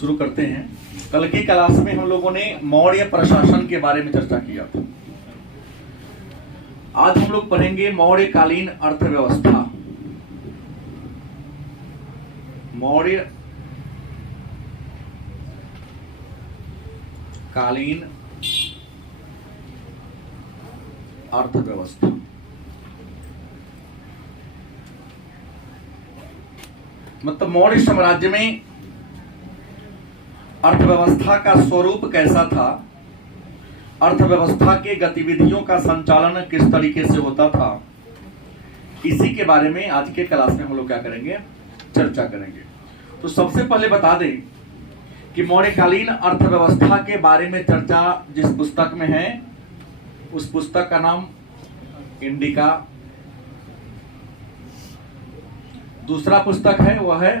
शुरू करते हैं। कल की क्लास में हम लोगों ने मौर्य प्रशासन के बारे में चर्चा किया था। आज हम लोग पढ़ेंगे मौर्यकालीन अर्थव्यवस्था। मौर्य कालीन अर्थव्यवस्था। मतलब मौर्य साम्राज्य में अर्थव्यवस्था का स्वरूप कैसा था, अर्थव्यवस्था के गतिविधियों का संचालन किस तरीके से होता था, इसी के बारे में आज के क्लास में हम लोग क्या करेंगे, चर्चा करेंगे। तो सबसे पहले बता दें कि मौर्यकालीन अर्थव्यवस्था के बारे में चर्चा जिस पुस्तक में है उस पुस्तक का नाम इंडिका। दूसरा पुस्तक है वह है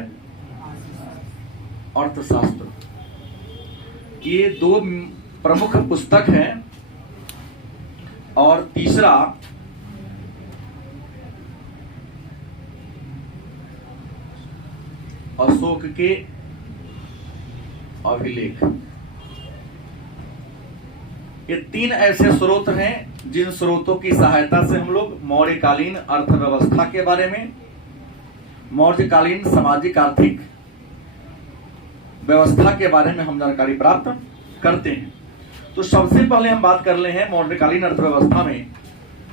अर्थशास्त्र। ये दो प्रमुख पुस्तक हैं। और तीसरा अशोक के अभिलेख। ये तीन ऐसे स्रोत हैं जिन स्रोतों की सहायता से हम लोग मौर्यकालीन अर्थव्यवस्था के बारे में, मौर्यकालीन सामाजिक आर्थिक व्यवस्था के बारे में हम जानकारी प्राप्त करते हैं। तो सबसे पहले हम बात कर ले हैं मौर्यकालीन अर्थव्यवस्था में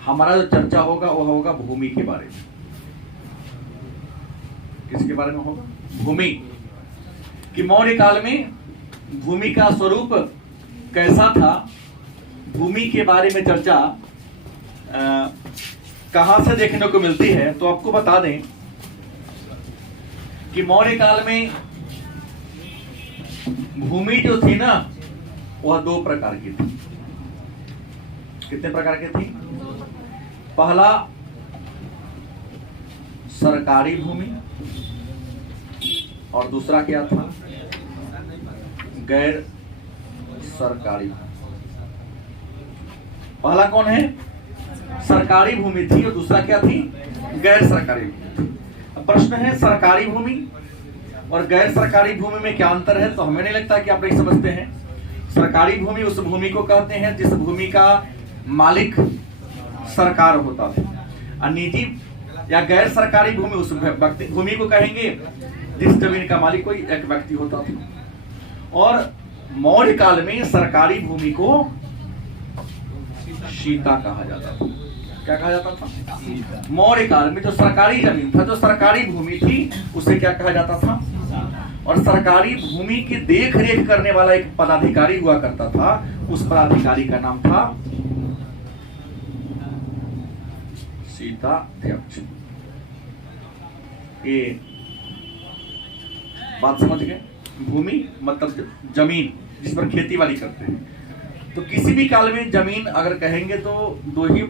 हमारा जो चर्चा होगा वह होगा भूमि के बारे में। किसके बारे में होगा? भूमि। कि मौर्य काल में भूमि का स्वरूप कैसा था, भूमि के बारे में चर्चा कहां से देखने को मिलती है। तो आपको बता दें कि मौर्य काल में भूमि जो थी ना वह दो प्रकार की थी। कितने प्रकार की थी? पहला सरकारी भूमि और दूसरा क्या था? गैर सरकारी। पहला कौन है? सरकारी भूमि थी और दूसरा क्या थी? गैर सरकारी भूमि। अब प्रश्न है सरकारी भूमि और गैर सरकारी भूमि में क्या अंतर है? तो हमें नहीं लगता कि आप नहीं समझते हैं। सरकारी भूमि उस भूमि को कहते हैं जिस भूमि का मालिक सरकार होता था, और निजी या गैर सरकारी भूमि उस भूमि को कहेंगे जिस जमीन का मालिक कोई एक व्यक्ति होता था। और मौर्य काल में सरकारी भूमि को सीता कहा जाता था। क्या कहा जाता था? मौर्य काल में जो सरकारी जमीन था, जो सरकारी भूमि थी, उसे क्या कहा जाता था? और सरकारी भूमि की देख रेख करने वाला एक पदाधिकारी हुआ करता था। उस पदाधिकारी का नाम था सीताध्यक्ष। ये बात समझ गए? भूमि मतलब जमीन जिस पर खेती बाड़ी करते हैं। तो किसी भी काल में जमीन अगर कहेंगे तो दो ही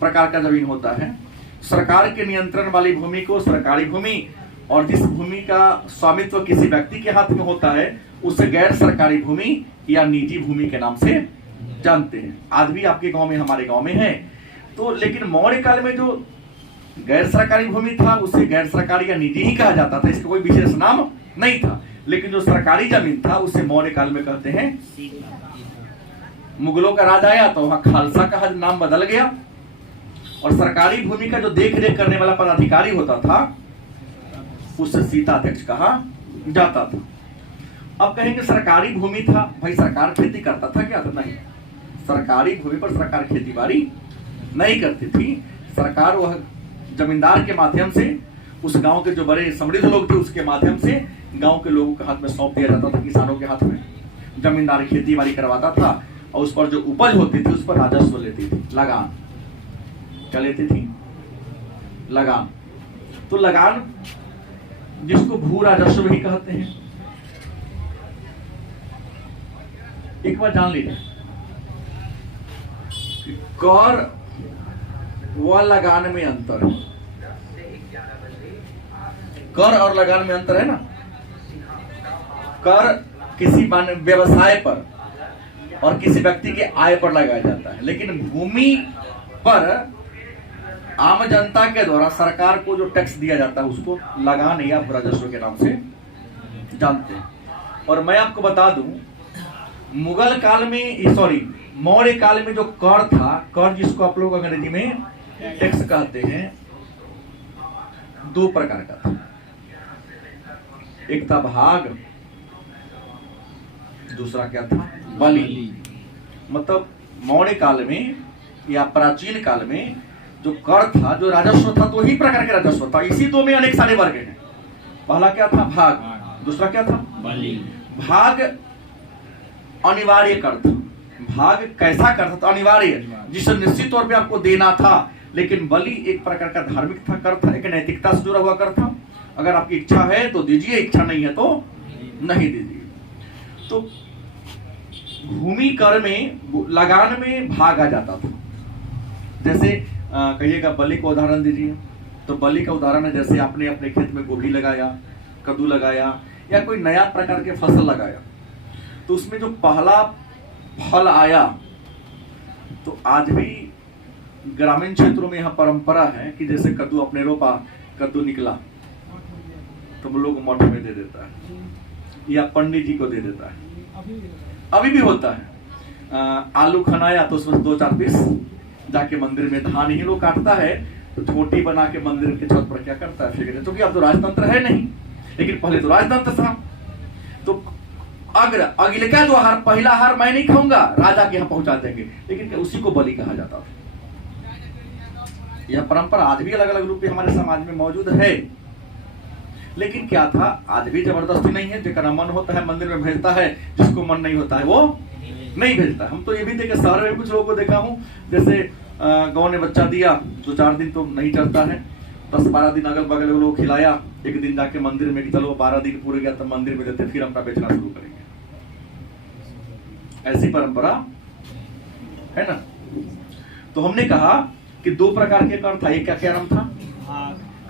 प्रकार का जमीन होता है। सरकार के नियंत्रण वाली भूमि को सरकारी भूमि, और जिस भूमि का स्वामित्व किसी व्यक्ति के हाथ में होता है उसे गैर सरकारी भूमि या निजी भूमि के नाम से जानते हैं। आज भी आपके गांव में, हमारे गांव में है। तो लेकिन मौर्य काल में जो गैर सरकारी भूमि था उसे गैर सरकारी या निजी ही कहा जाता था, इसका कोई विशेष नाम नहीं था। लेकिन जो सरकारी जमीन था उसे मौर्य काल में कहते हैं। मुगलों का राज आया तो वहां खालसा का नाम बदल गया और सरकारी भूमि का जो देख रेख करने वाला पदाधिकारी होता था उसे सीताध्यक्ष कहा जाता था। अब कहेंगे सरकारी भूमि था, भाई सरकार खेती करता था क्या? तो नहीं, सरकारी भूमि पर सरकार खेती बाड़ी नहीं करती थी। सरकार वह जमींदार के माध्यम से, उस गांव के जो बड़े समृद्ध लोग थे उसके माध्यम से गांव के लोगों के हाथ में सौंप दिया जाता था। किसानों के हाथ में जमींदार खेती बाड़ी करवाता था और उस पर जो उपज होती थी उस पर राजस्व लेती थी, लगान। क्या लेती थी? लगान। तो लगान जिसको भू राजस्व भी कहते हैं। एक बार जान लीजिए, कर व लगान में अंतर है। कर और लगान में अंतर है ना। कर किसी व्यवसाय पर और किसी व्यक्ति के आय पर लगाया जाता है, लेकिन भूमि पर आम जनता के द्वारा सरकार को जो टैक्स दिया जाता है उसको लगान या राजस्व के नाम से जानते हैं। और मैं आपको बता दूं, मुगल काल में, सॉरी मौर्य काल में जो कर था, कर जिसको आप लोग अंग्रेजी में टैक्स कहते हैं, 2 प्रकार का था। एक था भाग, दूसरा क्या था? बलि। मतलब मौर्य काल में या प्राचीन काल में जो कर था, जो राजस्व था, 2 ही प्रकार के राजस्व था। इसी 2 में अनेक सारे वर्ग हैं। पहला क्या था? भाग। दूसरा क्या था? बलि। भाग अनिवार्य कर था। भाग कैसा कर था? अनिवार्य, जिसे निश्चित तौर पे आपको देना था। लेकिन बलि एक प्रकार का धार्मिक था, कर था, एक नैतिकता से जुड़ा हुआ कर था। अगर आपकी इच्छा है तो दीजिए, इच्छा नहीं है तो नहीं दीजिए। तो भूमि कर में, लगान में भाग आ जाता था। जैसे कहिएगा बलि का उदाहरण दीजिए, तो बलि का उदाहरण है जैसे आपने अपने खेत में गोभी लगाया, कद्दू लगाया, या कोई नया प्रकार के फसल लगाया, तो उसमें जो पहला फल आया, तो आज भी ग्रामीण क्षेत्रों में यह परंपरा है कि जैसे कद्दू अपने रोपा, कद्दू निकला तो वो लोग मठ में दे देता है या पंडित जी को दे देता है। अभी भी होता है। आलू खनाया तो उसमें 2-4 पीस जाके मंदिर में, धान ही लोग काटता है तो छोटी बना के मंदिर के छत पर क्या करता है, फेंक देता। क्योंकि अब तो राजतंत्र है नहीं, लेकिन पहले तो राजतंत्र था। तो अगर अगले का जो आहार, पहला आहार मैं नहीं खाऊंगा, राजा के यहाँ पहुंचा देंगे, लेकिन उसी को बलि कहा जाता था। यह परंपरा आज भी अलग अलग रूप में हमारे समाज में मौजूद है। लेकिन क्या था, आज भी जबरदस्ती नहीं है। जिसका मन होता है मंदिर में भेजता है, जिसको मन नहीं होता है वो नहीं भेजता। हम तो ये भी देखे, शहर में कुछ लोगों को देखा हूँ, जैसे गांव ने बच्चा दिया, 2-4 दिन तो नहीं चलता है, 10-12 दिन अगल बगल लोग खिलाया, एक दिन जाके मंदिर में, चलो 12 दिन पूरे गया तो मंदिर में देते, फिर अपना बेचना शुरू करेंगे। ऐसी परंपरा है ना। तो हमने कहा कि 2 प्रकार के कर था। एक क्या नाम था?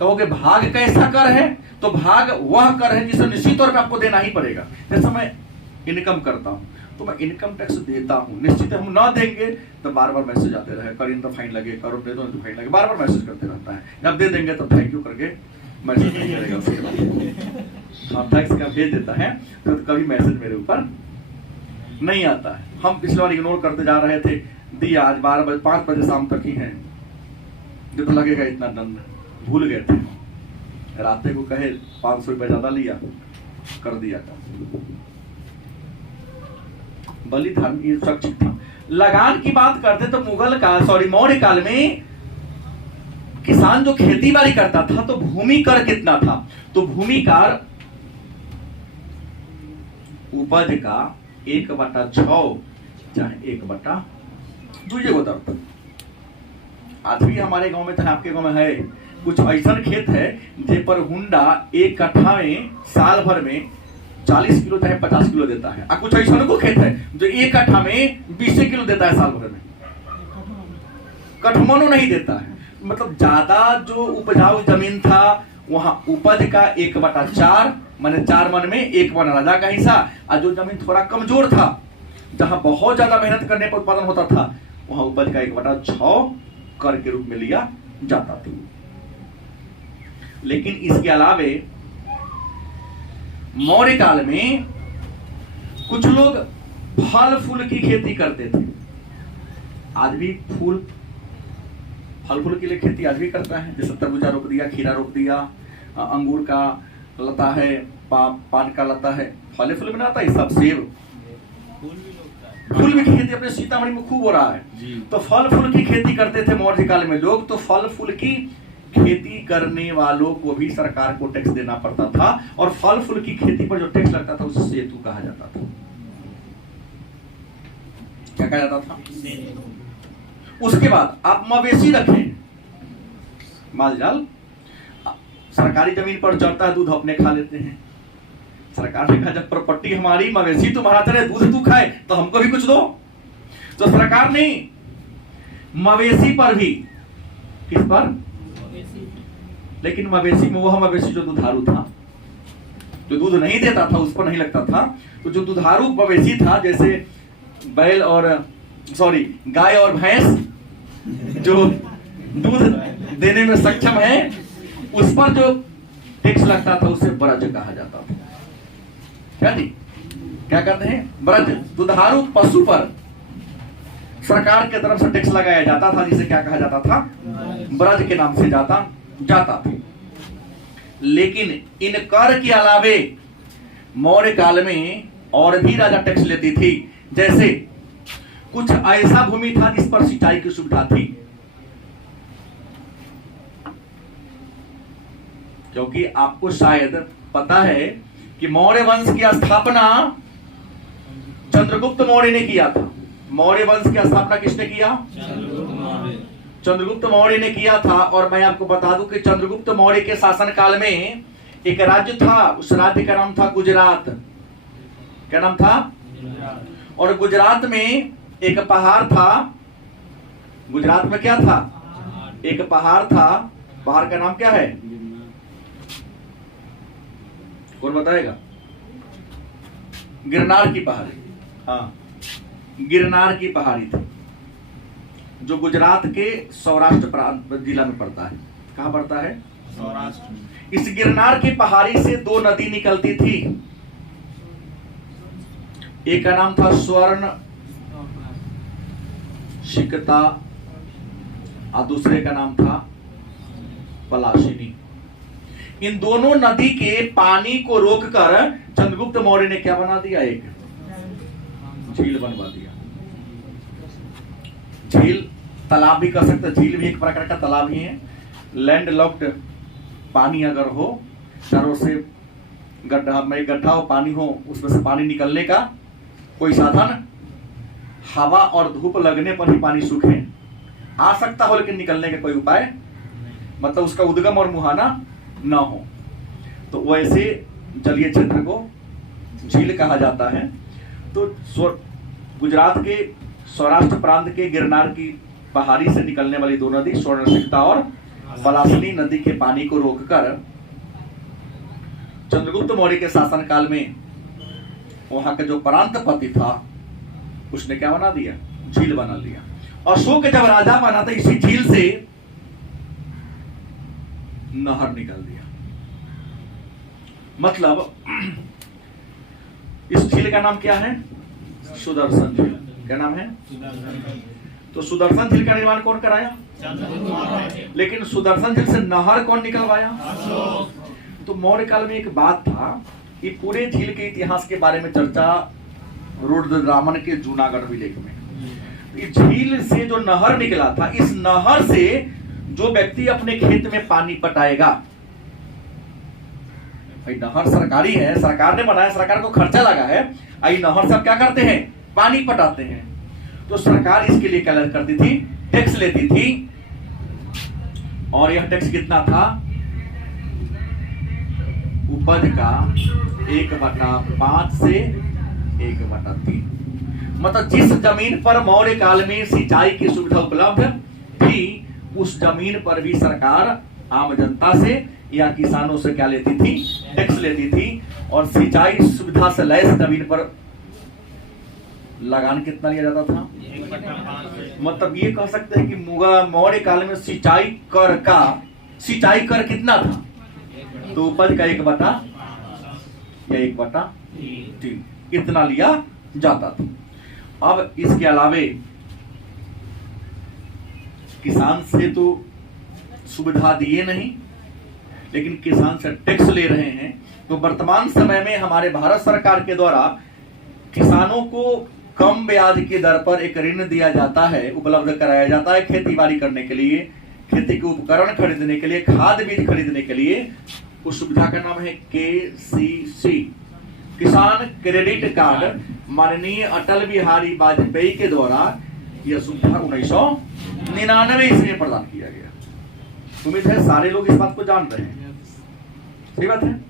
कहोगे भाग कैसा कर है? तो भाग वह कर है जिसे निश्चित तौर पे आपको देना ही पड़ेगा। जैसे मैं इनकम करता हूं, तो मैं इनकम टैक्स देता हूं, निश्चित हम ना देंगे तो बार बार मैसेज आते रहे, करीन तो फाइन लगे, करो दे दो तो फाइन लगे, बार बार मैसेज करते रहता है। जब दे देंगे तो थैंक यू करके मैसेज नहीं करेगा उसके बाद। हाँ, टैक्स का भेज देता है तो कभी मैसेज मेरे ऊपर नहीं आता है। हम पिछले बार इग्नोर करते जा रहे थे, दिया आज 12 बजे, 5 बजे शाम तक ही है, जो तो लगेगा इतना दंड, भूल गए थे। राते को कहे 500 रुपए ज्यादा लिया, कर दिया था। बलि धर्म ये सुरक्षित था। लगान की बात करते तो मुगल काल, सॉरी मौर्य काल में किसान जो खेती बाड़ी करता था तो भूमि कर कितना था? तो भूमि कर उपज का 1/6 चाहे 1/2 ये होता था। आज भी हमारे गांव में, चाहे आपके गांव में है, कुछ ऐसा खेत है जे पर हुंडा 1 कट्ठा में साल भर में 40 किलो चाहे 50 किलो देता है। और कुछ ऐसा को खेत है जो 1 कट्ठा में 20 किलो देता है साल भर में, कठमनो नहीं देता है। मतलब ज्यादा जो उपजाऊ जमीन था वहां उपज का 1/4, माने 4 मन में 1 मन राजा का हिस्सा, और जो जमीन थोड़ा कमजोर था, जहां बहुत ज्यादा मेहनत करने पर उत्पादन होता था, वहां उपज का 1/6 कर के रूप में लिया जाता था। लेकिन इसके अलावे मौर्य काल में कुछ लोग फल फूल की खेती करते थे। आज भी फल फूल के लिए खेती आज भी करता है। जैसे तरबूजा रोक दिया, खीरा रोक दिया, अंगूर का लता है, पान का लता है, फल फूल में आता है सब, सेब, फूल भी खेती अपने सीतामढ़ी में खूब हो रहा है। तो फल फूल की खेती करते थे मौर्य काल में लोग। तो फल फूल की खेती करने वालों को भी सरकार को टैक्स देना पड़ता था, और फल फूल की खेती पर जो टैक्स लगता था उसे सेतु कहा जाता था। क्या कहा जाता था? उसके बाद आप मवेशी रखें, माल जाल, सरकारी जमीन पर चढ़ता है, दूध अपने खा लेते हैं। सरकार ने कहा जब प्रॉपर्टी हमारी, मवेशी तुम्हारा चले, दूध तू खाए तो हमको भी कुछ दो। तो सरकार ने मवेशी पर भी, किस पर? लेकिन मवेशी में वह मवेशी जो दुधारू था, जो दूध नहीं देता था, उस पर नहीं लगता था। तो जो दुधारू मवेशी था, जैसे बैल और सॉरी गाय और भैंस जो दूध देने में सक्षम है, उस पर जो टैक्स लगता था उसे ब्रज कहा जाता था। क्या जी? क्या करते हैं, ब्रज दुधारू पशु पर सरकार के तरफ से टैक्स लगाया जाता था, जिसे क्या कहा जाता था, ब्रज के नाम से जाता था। लेकिन इन कर के अलावे मौर्य काल में और भी राजा टैक्स लेती थी। जैसे कुछ ऐसा भूमि था जिस पर सिंचाई की सुविधा थी, क्योंकि आपको शायद पता है कि मौर्य वंश की स्थापना चंद्रगुप्त मौर्य ने किया था। मौर्य वंश की स्थापना किसने किया, चंद्रगुप्त मौर्य ने किया था। और मैं आपको बता दूं कि चंद्रगुप्त मौर्य के शासन काल में एक राज्य था, उस राज्य का नाम था गुजरात। क्या नाम था, और गुजरात में एक पहाड़ था। गुजरात में क्या था, एक पहाड़ था। पहाड़ का नाम क्या है, कौन बताएगा, गिरनार की पहाड़ी। हाँ, गिरनार की पहाड़ी थी, जो गुजरात के सौराष्ट्र प्रांत जिला में पड़ता है। कहां पड़ता है, सौराष्ट्र। इस गिरनार की पहाड़ी से दो नदी निकलती थी। एक का नाम था स्वर्ण शिकता और दूसरे का नाम था पलाशिनी। इन दोनों नदी के पानी को रोककर चंद्रगुप्त मौर्य ने क्या बना दिया, एक झील बनवा दिया। झील तालाब भी कर सकते, झील भी एक प्रकार का तालाब ही है। लैंड लॉक्ड पानी अगर हो, चारों से गड्ढा में गड्ढा हो, पानी हो, उसमें से पानी निकलने का कोई साधन, हवा और धूप लगने पर ही पानी सूखे आ सकता हो, लेकिन निकलने का कोई उपाय, मतलब उसका उद्गम और मुहाना न हो, तो वैसे जलीय क्षेत्र को झील कहा जाता है। तो गुजरात के सौराष्ट्र प्रांत के गिरनार की पहाड़ी से निकलने वाली दो नदी स्वर्णशिखता और पलाशिनी नदी के पानी को रोककर चंद्रगुप्त मौर्य के शासनकाल में वहां का जो प्रांतपति था उसने क्या बना दिया, झील बना दिया। अशोक जब राजा बना तो इसी झील से नहर निकल दिया। मतलब इस झील का नाम क्या है, सुदर्शन झील। क्या नाम है, तो सुदर्शन झील का निर्माण कौन कराया, लेकिन सुदर्शन झील से नहर कौन निकलवाया, तो मौर्य काल में एक बात था, ये पूरे झील के इतिहास के बारे में चर्चा रुद्ररामन के जूनागढ़ विलेख में। इस झील से जो नहर निकला था, इस नहर से जो व्यक्ति अपने खेत में पानी पटाएगा, भाई नहर सरकारी है, सरकार ने बनाया, सरकार को खर्चा लगा है, आई नहर सब क्या करते हैं, पानी पटाते हैं। तो सरकार इसके लिए क्या करती थी, टैक्स लेती थी। और यह टैक्स कितना था, उपज का 1/5 से 1/3। मतलब जिस जमीन पर मौर्य काल में सिंचाई की सुविधा उपलब्ध थी, उस जमीन पर भी सरकार आम जनता से या किसानों से क्या लेती थी, टैक्स लेती थी। और सिंचाई सुविधा से लैस जमीन पर लगान कितना लिया जाता था, 1/5। मतलब ये कह सकते हैं कि मौर्य काल में सिंचाई कर कितना था, तो उपज का 1/5 या 1/3 इतना लिया जाता था। अब इसके अलावे किसान से तो सुविधा दिए नहीं, लेकिन किसान से टैक्स ले रहे हैं। तो वर्तमान समय में हमारे भारत सरकार के द्वारा किसानों को कम ब्याज की दर पर एक ऋण दिया जाता है, उपलब्ध कराया जाता है खेती बाड़ी करने के लिए, खेती के उपकरण खरीदने के लिए, खाद बीज खरीदने के लिए। उस सुविधा का नाम है KCC, किसान क्रेडिट कार्ड। माननीय अटल बिहारी वाजपेयी के द्वारा यह सुविधा 1999 ईस्वी में प्रदान किया गया। उम्मीद है सारे लोग इस बात को जान रहे हैं, सही बात है।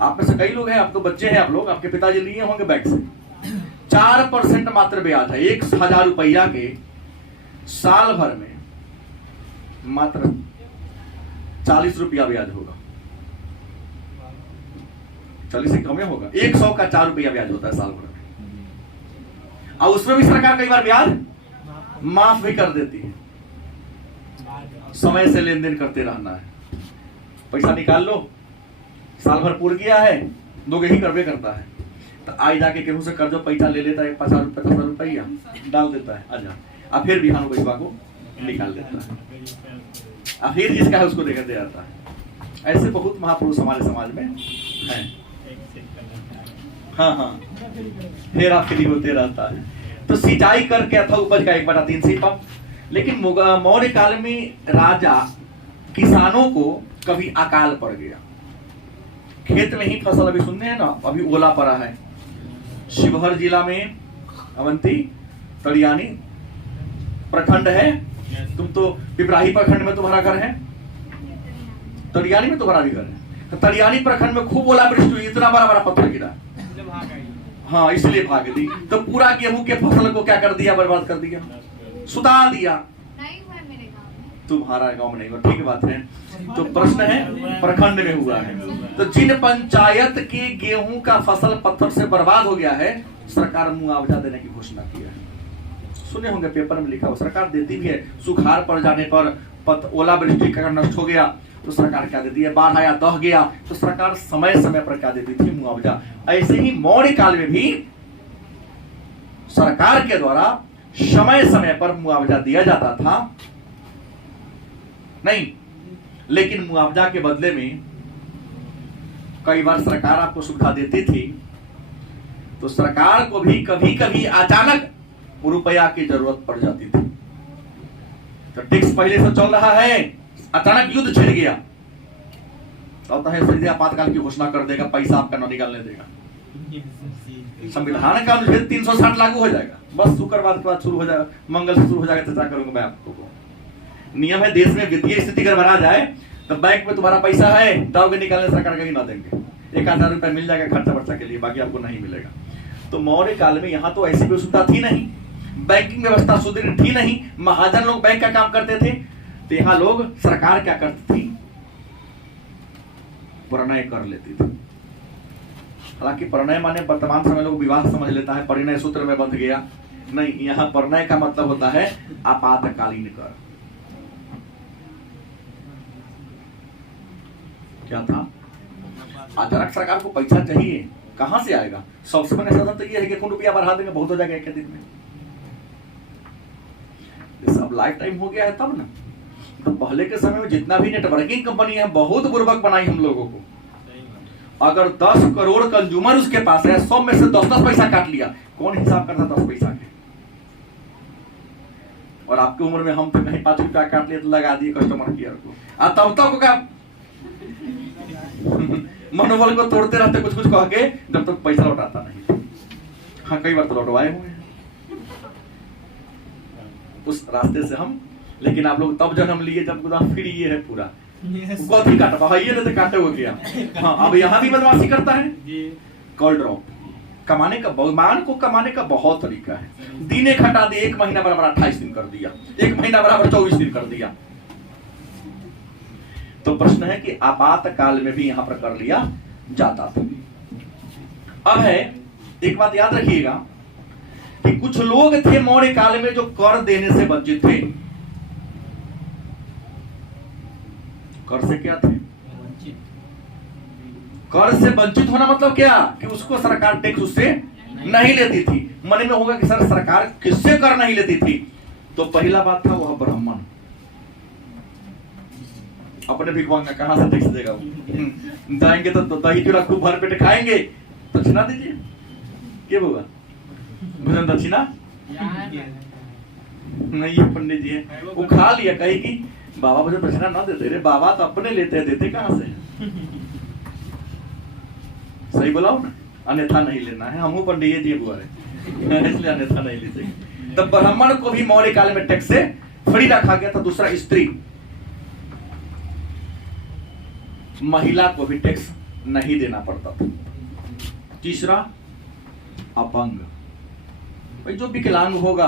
आप में से कई लोग हैं, आप तो बच्चे हैं, आप लोग, आपके पिताजी लिए होंगे बैंक से। 4% मात्र ब्याज है, 1000 रुपया के साल भर में मात्र 40 रुपया ब्याज होगा, 40 से कम होगा। 100 का 4 रुपया ब्याज होता है साल भर में, और उसमें भी सरकार कई बार ब्याज माफ भी कर देती है। समय से लेन देन करते रहना है, पैसा निकाल लो, साल भर पूर गया है, दोगे ही करवे करता है। तो आज जाके केहू से कर्जो पैसा ले लेता है 50 रुपया 10 रुपया डाल देता है, आजा अब फिर बिहान पैसा को निकाल देता है, अब फिर जिसका है उसको देकर दे आता है। ऐसे बहुत महापुरुष हमारे समाज में हैं। हाँ, हेरा फेरी होते रहता है। तो सिंचाई करके अथवा उपज का 1/3 से पंप। लेकिन मौर्य काल में राजा किसानों को कभी अकाल पड़ गया, खेत में ही फसल, अभी सुनने हैं ना, अभी ओला पड़ा है शिवहर जिला में, अवंती तड़ियानी प्रखंड है, तुम तो पिपराही प्रखंड में तुम्हारा घर है, तड़ियानी में तुम्हारा भी घर है, तो तड़ियानी प्रखंड में खूब ओलावृष्टि हुई, इतना बड़ा बड़ा पत्थर गिरा, हाँ इसलिए भाग दी, तो पूरा गेहूं के फसल को क्या कर दिया, बर्बाद कर दिया, सुता दिया। तुम्हारा गांव में नहीं हुआ, ठीक बात है। तो प्रश्न है प्रखंड में हुआ है। तो जिन पंचायत के गेहूं का फसल पत्थर से बर्बाद हो गया है, सरकार मुआवजा देने की घोषणा की है। सुने होंगे पेपर में लिखा हो, सरकार देती भी है। सुखाड़ पड़ जाने पर ओलावृष्टि का नष्ट हो गया तो सरकार क्या देती है, बाढ़ आया दह गया तो सरकार समय समय पर क्या देती थी, मुआवजा। ऐसे ही मौर्य काल में भी सरकार के द्वारा समय समय पर मुआवजा दिया जाता था। नहीं, लेकिन मुआवजा के बदले में कई बार सरकार आपको सुविधा देती थी, तो सरकार को भी कभी कभी अचानक रुपया की जरूरत पड़ जाती थी। तो टैक्स पहले से चल रहा है, अचानक युद्ध छिड़ गया, तो है आपातकाल की घोषणा कर देगा, पैसा आपका न निकालने देगा। संविधान का अनुच्छेद 360 लागू हो जाएगा, बस शुक्रवार के बाद शुरू हो जाएगा, मंगल से शुरू हो जाएगा, चर्चा करूंगा मैं आपको। नियम है, देश में वित्तीय स्थिति अगर बना जाए तो बैंक में तुम्हारा पैसा है, जाओगे निकालने, सरकार कहीं ना देंगे, 1000 रुपया मिल जाएगा खर्चा वर्चा के लिए, बाकी आपको नहीं मिलेगा। तो मौर्य काल में यहाँ तो ऐसी कोई सुविधा थी नहीं, बैंकिंग व्यवस्था सुदृढ़ थी नहीं, महाजन लोग बैंक का काम करते थे, तो यहाँ लोग सरकार क्या करती थी, प्रणय कर लेती थी। हालांकि प्रणय माने वर्तमान समय लोग विवाह समझ लेता है, परिणय सूत्र में बंध गया, नहीं, यहाँ प्रणय का मतलब होता है आपातकालीन कर। क्या था, अचानक सरकार को पैसा चाहिए, कहां से आएगा? सबसे बड़ा साधन तो ये है कि 1 रुपया बढ़ा देंगे, बहुत हो जाएगा एक दिन में। ये सब लाइफ टाइम हो गया है तब ना। तो पहले के समय में जितना भी नेटवर्किंग कंपनी है, बहुत बुर्बक बनाई हम लोगों को। अगर 10 करोड़ कंज्यूमर उसके पास है, 100 में से 10-10 पैसा काट लिया, कौन हिसाब करता 10 पैसा के? और आपकी उम्र में हम तो कहीं 5 रुपया काट लिए तो लगा दिए कस्टमर केयर को, तब तक का मनोबल को तोड़ते रहते कुछ कुछ कह के, जब तक पैसा लौटाता नहीं। हाँ, कई बार तो लौटवाए हुए हैं उस रास्ते से हम, लेकिन आप लोग तब जन्म लिए जब फिर ये है पूरा ही काटा, ये लेते काटे हो गया। हाँ, अब यहाँ भी बदमाशी करता है। कॉल ड्रॉप कमाने का, बहुमान को कमाने का बहुत तरीका है। दिन एक हटा दिए, 1 महीना बराबर 28 दिन कर दिया, 1 महीना बराबर 24 दिन कर दिया। तो प्रश्न है कि आपातकाल में भी यहां पर कर लिया जाता था। अब है, एक बात याद रखिएगा कि कुछ लोग थे मौर्य काल में जो कर देने से वंचित थे। कर से क्या थे? कर से वंचित होना मतलब क्या, कि उसको सरकार टैक्स उससे नहीं लेती थी। मन में होगा कि सर सरकार किससे कर नहीं लेती थी, तो पहला बात था वह ब्राह्मण। अपने भिखवांगा कहां से टैक्स देगा वो? जाएंगे तो दही चूड़ा खूब भर पेट खाएंगे, दक्षिणा दीजिए, क्या होगा? भोजन दक्षिणा नहीं है, पंडित जी है, वो खा लिया, कहे कि बाबा मुझे दक्षिणा ना देते रे, बाबा तो अपने लेते हैं, देते कहां से? सही बोलाओ ना, अन्यथा नहीं लेना है, हमू पंडित जी बुआ है इसलिए अन्यथा नहीं लेते। तो ब्राह्मण को भी मौर्य काल में टैक्स से फ्री रखा गया था। दूसरा, स्त्री, महिला को भी टैक्स नहीं देना पड़ता था। तीसरा, अपंग, भाई जो विकलांग होगा,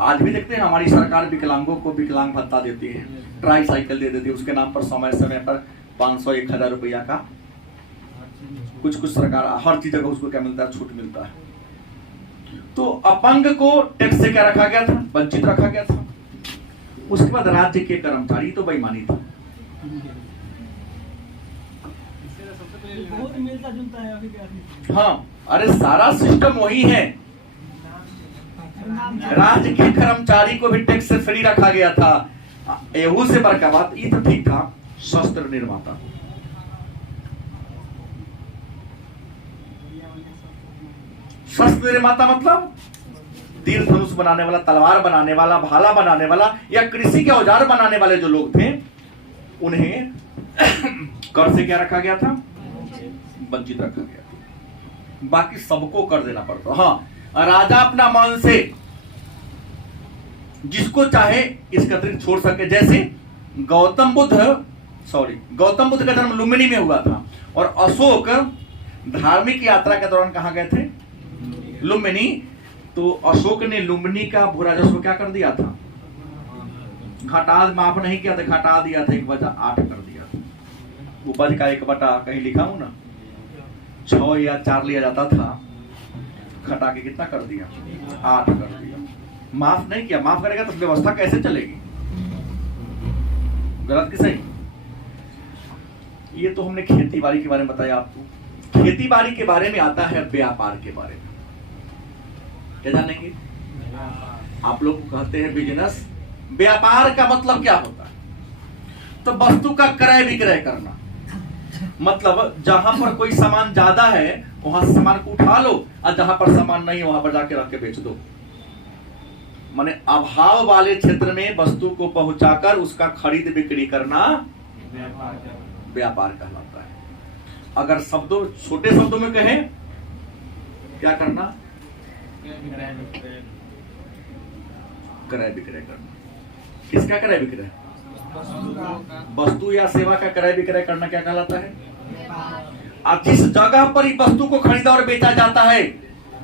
आज भी देखते हैं हमारी सरकार विकलांगों को विकलांग भत्ता देती है, ट्राई साइकिल दे देती है, उसके नाम पर समय समय पर 500-1000 रुपया का कुछ कुछ सरकार हर चीज का उसको क्या मिलता है, छूट मिलता है। तो अपंग को टैक्स से क्या रखा गया था, वंचित रखा गया था। उसके बाद राज्य के कर्मचारी, तो बेईमानी था। बहुत मिलता जुलता है अभी। हाँ, अरे सारा सिस्टम वही है। राज्य के कर्मचारी को भी टैक्स से फ्री रखा गया था। एहू से बड़का बात ये तो ठीक था, शस्त्र निर्माता। शस्त्र निर्माता मतलब तीर धनुष बनाने वाला, तलवार बनाने वाला, भाला बनाने वाला या कृषि के औजार बनाने वाले जो लोग थे, उन्हें कर से क्या रखा गया था? वंचित रखा गया था। बाकी सबको कर देना पड़ता। हाँ, राजा अपना मन से जिसको चाहे इसका अतिरिक्त छोड़ सके। जैसे गौतम बुद्ध का जन्म लुम्बिनी में हुआ था और अशोक धार्मिक यात्रा के दौरान कहां गए थे? लुम्बिनी। तो अशोक ने लुम्बिनी का भूराजस्व क्या कर दिया था? घटा, माफ नहीं किया था, घटा दिया था, 1/8 कर दिया था। उपज का 1/, कहीं लिखा हूं ना, 6 या 4 लिया जाता था, घटा के कितना कर दिया? 8 कर दिया। माफ नहीं किया। माफ करेगा तो व्यवस्था कैसे चलेगी? गलत कि सही? ये तो हमने खेती बाड़ी के बारे में बताया आपको। खेती बाड़ी के बारे में आता है व्यापार के बारे में। क्या जानेंगे? आप लोग कहते हैं बिजनेस। व्यापार का मतलब क्या होता है? तो वस्तु का क्रय विक्रय करना। मतलब जहां पर कोई सामान ज्यादा है वहां से सामान को उठा लो, और जहां पर सामान नहीं है वहां पर जाके रख के बेच दो। माने अभाव वाले क्षेत्र में वस्तु को पहुंचाकर उसका खरीद बिक्री करना व्यापार कहलाता है। अगर शब्दों, छोटे शब्दों में कहें, क्या करना? क्रय विक्रय करना। किसका क्रय विक्रय? वस्तु या सेवा का क्रय विक्रय करना क्या कहलाता है? अब जिस जगह पर वस्तु को खरीदा और बेचा जाता है,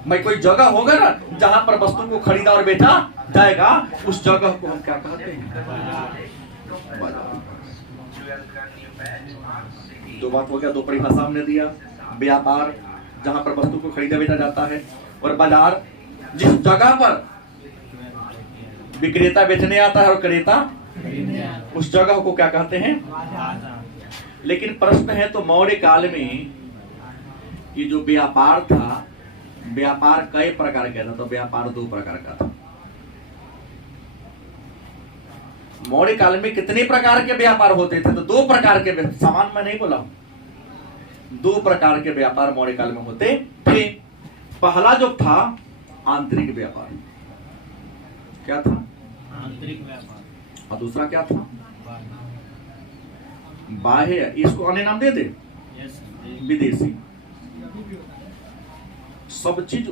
मैं कोई जगह होगा ना जहां पर वस्तु को खरीदा और बेचा जाएगा, उस जगह को हम क्या कहते हैं? बाजार। दो बात हो गया, दो परिभाषा हमने दिया। व्यापार जहां पर वस्तु को खरीदा बेचा जाता है, और बाजार जिस जगह पर विक्रेता बेचने आता है और क्रेता, उस जगह को क्या कहते हैं? लेकिन प्रश्न है, तो मौर्य काल में ये जो व्यापार था, व्यापार कई प्रकार का था? तो व्यापार 2 प्रकार का था। मौर्य काल में कितने प्रकार के व्यापार होते थे? तो 2 प्रकार के। सामान मैं नहीं बोला, 2 प्रकार के व्यापार मौर्य काल में होते थे। पहला जो था आंतरिक व्यापार। क्या था? आंतरिक व्यापार। और दूसरा क्या था? बाह्य। इसको अन्य नाम दे दे, विदेशी। सब चीज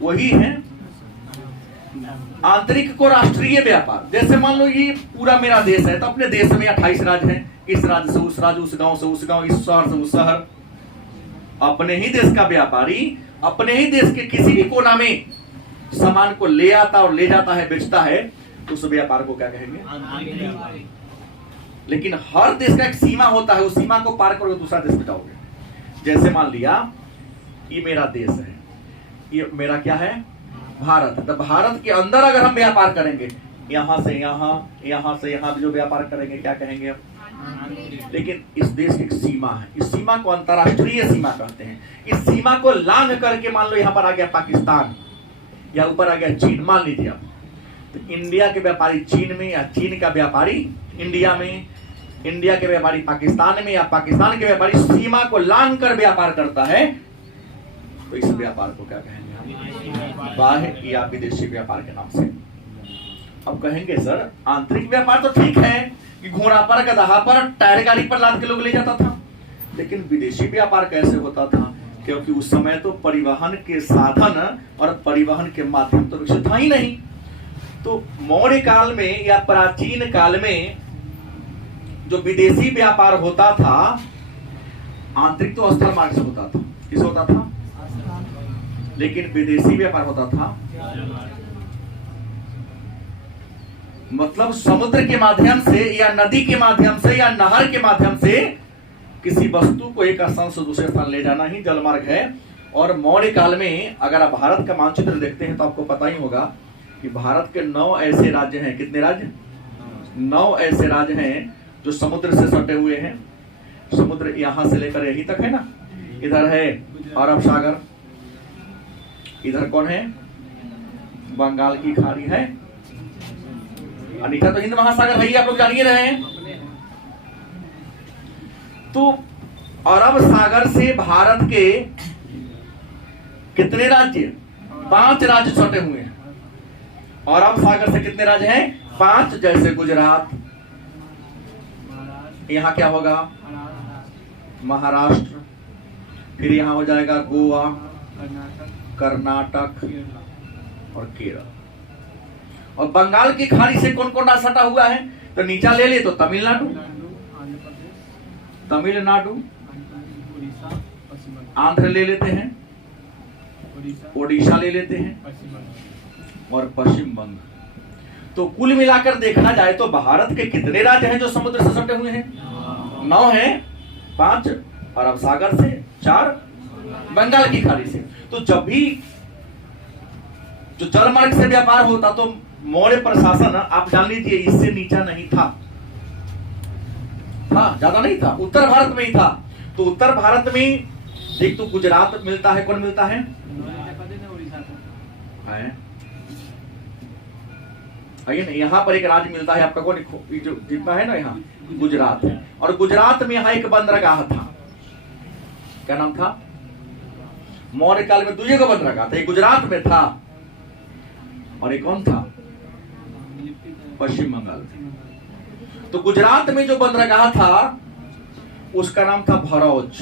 वही है। आंतरिक को राष्ट्रीय व्यापार। जैसे मान लो ये पूरा मेरा देश है, तो अपने देश में 28 राज्य हैं। इस राज्य से उस राज्य, उस गांव से उस गांव, इस शहर से उस शहर। अपने ही देश का व्यापारी अपने ही देश के किसी भी कोना में सामान को ले आता और ले जाता है, बेचता है, तो उस व्यापार को क्या कहेंगे? लेकिन हर देश का एक सीमा होता है, उस सीमा को पार करोगे दूसरा देश में जाओगे। जैसे मान लिया ये मेरा देश है, ये मेरा क्या है? भारत। तो भारत के अंदर अगर हम व्यापार करेंगे, यहां से यहां, यहां से यहां जो व्यापार करेंगे, क्या कहेंगे? लेकिन इस देश की एक सीमा है, इस सीमा को अंतरराष्ट्रीय सीमा कहते हैं। इस सीमा को लांघ करके मान लो यहां पर आ गया पाकिस्तान, या ऊपर आ गया चीन, मान लीजिए आप। तो इंडिया के व्यापारी चीन में, या चीन का व्यापारी इंडिया में, इंडिया के व्यापारी पाकिस्तान में, या पाकिस्तान के व्यापारी सीमा को लांघ कर व्यापार करता है, तो इस व्यापार को क्या कहेंगे? बाह्य या विदेशी व्यापार के नाम से। अब कहेंगे सर आंतरिक व्यापार तो ठीक है कि घोड़ा पर, गधा पर, टायर गाड़ी पर लाद के लोग ले जाता था, लेकिन विदेशी व्यापार कैसे होता था? क्योंकि उस समय तो परिवहन के साधन और परिवहन के माध्यम तो विकसित था ही नहीं। तो मौर्य काल में या प्राचीन काल में जो विदेशी व्यापार होता था, आंतरिक तो स्थल मार्ग से होता था। किस होता था? लेकिन विदेशी व्यापार होता था मतलब समुद्र के माध्यम से, या नदी के माध्यम से, या नहर के माध्यम से किसी वस्तु को एक स्थान से दूसरे स्थान ले जाना ही जलमार्ग है। और मौर्य काल में अगर आप भारत का मानचित्र देखते हैं तो आपको पता ही होगा कि भारत के 9 ऐसे राज्य हैं। कितने राज्य? 9 ऐसे राज्य हैं जो समुद्र से सटे हुए हैं। समुद्र यहां से लेकर यहीं तक है ना, इधर है अरब सागर, इधर कौन है? बंगाल की खाड़ी है, अनिका तो हिंद महासागर भैया आप लोग जान ही रहे हैं। तो अरब सागर से भारत के कितने राज्य? 5 राज्य सटे हुए हैं। अरब सागर से कितने राज्य हैं? 5। जैसे गुजरात, यहाँ क्या होगा? महाराष्ट्र, फिर यहाँ हो जाएगा गोवा, कर्नाटक और केरल। और बंगाल की खाड़ी से कौन कौन सटा हुआ है? तो नीचा ले ले तो तमिलनाडु, आंध्र ले लेते हैं, ओडिशा ले लेते हैं और पश्चिम बंग। तो कुल मिलाकर देखा जाए तो भारत के कितने राज्य हैं जो समुद्र से सटे हुए हैं? 9 हैं। 5 अरब सागर से, 4 बंगाल की खाड़ी से। तो जब भी जो जलमार्ग से व्यापार होता तो मौर्य प्रशासन, आप जान लीजिए, इससे नीचा नहीं था, ज्यादा नहीं था, उत्तर भारत में ही था। तो उत्तर भारत में एक तो गुजरात मिलता है, कौन मिलता है? आइए ना, यहाँ पर एक राज्य मिलता है आपका, कौन जो जितना है ना, यहाँ गुजरात है। और गुजरात में यहाँ एक बंदरगाह था, क्या नाम था? मौर्य काल में 2 बंदरगाह था, एक गुजरात में था और एक कौन था? पश्चिम बंगाल में। तो गुजरात में जो बंदरगाह था उसका नाम था भरौच,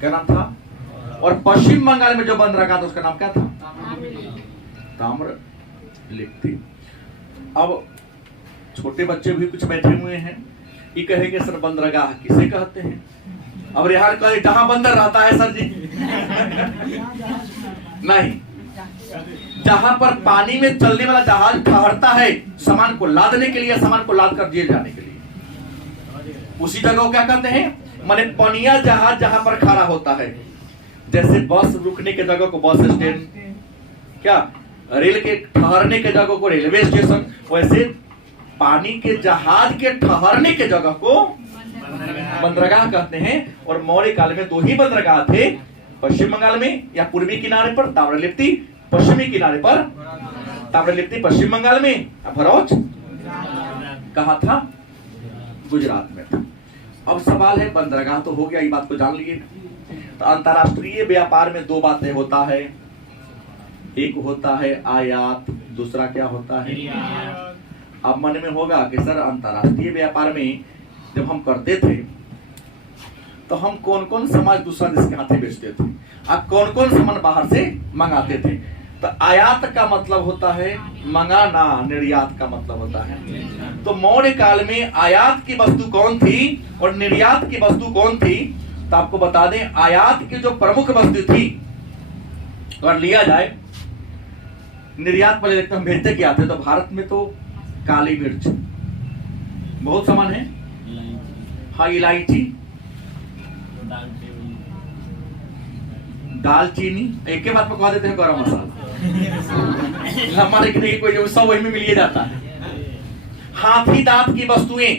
क्या नाम था? और पश्चिम बंगाल में जो बंदरगाह था उसका नाम क्या था? ताम्रलिप्ति। अब छोटे बच्चे भी कुछ बैठे हुए हैं, ये कहेंगे सर बंदरगाह किसे कहते हैं? अब यहाँ कहे जहां बंदर रहता है सर जी नहीं, जहां पर पानी में चलने वाला जहाज ठहरता है सामान को लादने के लिए, सामान को लाद कर दिए जाने के लिए, उसी जगह को क्या कहते हैं? माने पनिया जहाज जहां पर खड़ा होता है। जैसे बस रुकने के जगह को बस स्टैंड, क्या रेल के ठहरने के जगह को रेलवे स्टेशन, वैसे पानी के जहाज के ठहरने के जगह को बंदरगाह कहते हैं। और मौर्य काल में 2 ही बंदरगाह थे, पश्चिम बंगाल में या पूर्वी किनारे पर ताम्रलिप्ति, पश्चिमी किनारे पर ताम्रलिप्ति पश्चिम बंगाल में, भरौच कहाँ था? गुजरात में था। अब सवाल है, बंदरगाह तो हो गया, ये बात को जान लिए। तो अंतरराष्ट्रीय व्यापार में 2 बातें होता है, एक होता है आयात, दूसरा क्या होता है? अब मन में होगा कि सर अंतरराष्ट्रीय व्यापार में जब हम करते थे तो हम कौन कौन सामान दूसरा देश के हाथे बेचते थे, अब कौन कौन सामान बाहर से मंगाते थे? तो आयात का मतलब होता है मंगाना, निर्यात का मतलब होता है। तो मौर्य काल में आयात की वस्तु कौन थी और निर्यात की वस्तु कौन थी? तो आपको बता दें, आयात की जो प्रमुख वस्तु थी, अगर लिया जाए निर्यात पहले देखते हम भेजते क्या थे, तो भारत में तो काली मिर्च बहुत सामान है, हाँ, इलायची, दालचीनी, एक के बाद में कहा देते हैं गरम मसाला हमारे की कोई जो सब वही में मिलिए जाता है। हाथी दांत की वस्तुएं,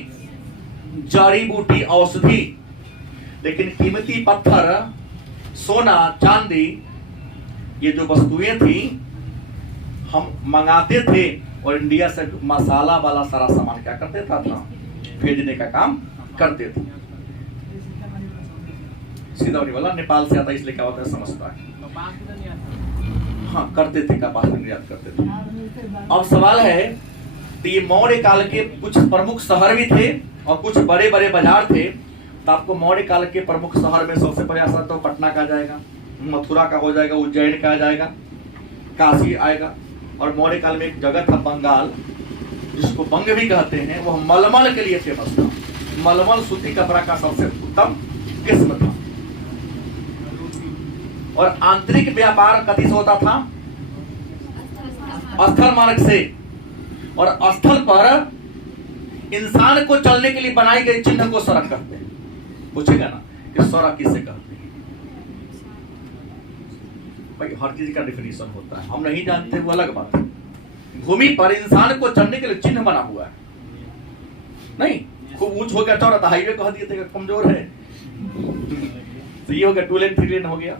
जड़ी बूटी, औषधि, लेकिन कीमती पत्थर, सोना, चांदी, ये जो वस्तुएं थी हम मंगाते थे। और इंडिया से मसाला वाला सारा सामान क्या करते था भेजने का काम करते थे। सीधा वाला नेपाल से आता, इसलिए क्या होता है समझता है, हाँ करते थे, कपास निर्यात करते थे। अब सवाल है, तो ये मौर्य काल के कुछ प्रमुख शहर भी थे और कुछ बड़े बड़े बाजार थे। तो आपको मौर्य काल के प्रमुख शहर में सबसे पहले असर तो पटना का जाएगा, मथुरा का हो जाएगा, उज्जैन का आ जाएगा, काशी आएगा। और मौर्य काल में एक जगह था बंगाल, जिसको बंग भी कहते हैं, वो मलमल के लिए फेमस था। मलमल सूती कपड़ा का सबसे उत्तम किस्म था। और आंतरिक व्यापार कति से होता था? स्थल मार्ग से। और स्थल पर इंसान को चलने के लिए बनाई गई चिन्ह को सड़क कहते हैं। पूछेगा ना कि सड़क किसे कहते हैं? भाई हर चीज का डिफिनेशन होता है, हम नहीं जानते, वो अलग बात है। भूमि पर इंसान को चलने के लिए चिन्ह बना हुआ है, नहीं खूब ऊंच हो गया, चौड़ा हाईवे कह दिए थे कमजोर है तो ये हो गया 2 लेन 3 लेन हो गया।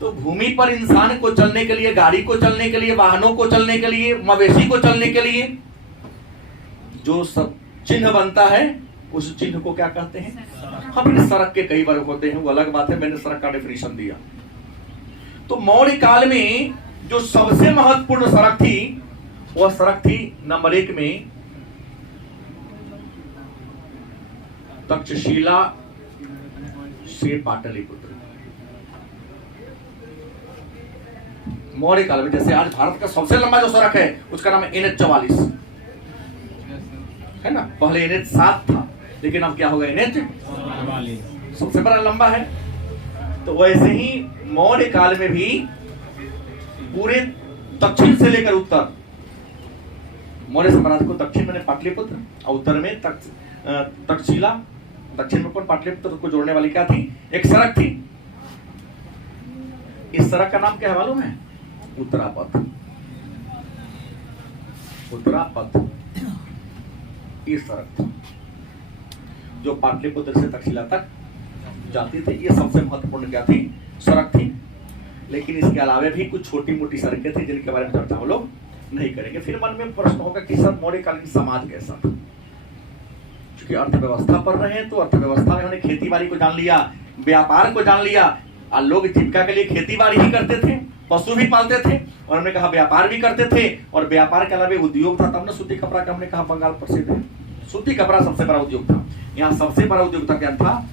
तो भूमि पर इंसान को चलने के लिए, गाड़ी को चलने के लिए, वाहनों को चलने के लिए, मवेशी को चलने के लिए जो सब चिन्ह बनता है, उस चिन्ह को क्या कहते हैं? हम सड़क के कई वर्ग होते हैं, वो अलग बात है, मैंने सड़क का डेफिनेशन दिया। तो मौर्य काल में जो सबसे महत्वपूर्ण सड़क थी, वह सड़क थी नंबर 1 में तक्षशिला से पाटलिपुत्र। मौर्य काल में, जैसे आज भारत का सबसे लंबा जो सड़क है उसका नाम है NH-44, है ना। पहले NH-7 था, लेकिन अब क्या हो गया? NH-44 सबसे बड़ा लंबा है। तो वैसे ही मौर्य काल में भी पूरे दक्षिण से लेकर उत्तर, मौर्य साम्राज्य को दक्षिण में पाटलिपुत्र और उत्तर में तक्षशिला, दक्षिण में कौन? पाटलिपुत्र को जोड़ने वाली क्या थी? एक सड़क थी। इस सड़क का नाम क्या है मालूम है? उत्तरापथ। उत्तरापथ ये सड़क थी जो पाटलिपुत्र से तक्षशिला तक जाती थी। ये सबसे महत्वपूर्ण क्या थी? सड़क थी। लेकिन इसके अलावा भी कुछ छोटी मोटी सड़कें थी जिनके बारे में चर्चा हम लोग नहीं करेंगे। फिर मन में प्रश्न होगा कि सर मौर्यकालीन समाज कैसा था? क्योंकि अर्थव्यवस्था पढ़ रहे हैं, तो अर्थव्यवस्था में हमने खेती बाड़ी को जान लिया, व्यापार को जान लिया। और लोग जीविका के लिए खेती बाड़ी ही करते थे, पशु भी पालते थे, और हमने कहा व्यापार भी करते थे। और व्यापार के अलावा उद्योग था, तब ना सूती कपड़ा का हमने कहा बंगाल प्रसिद्ध है। सूती कपड़ा सबसे बड़ा उद्योग था। यहाँ सबसे बड़ा उद्योग था क्या था?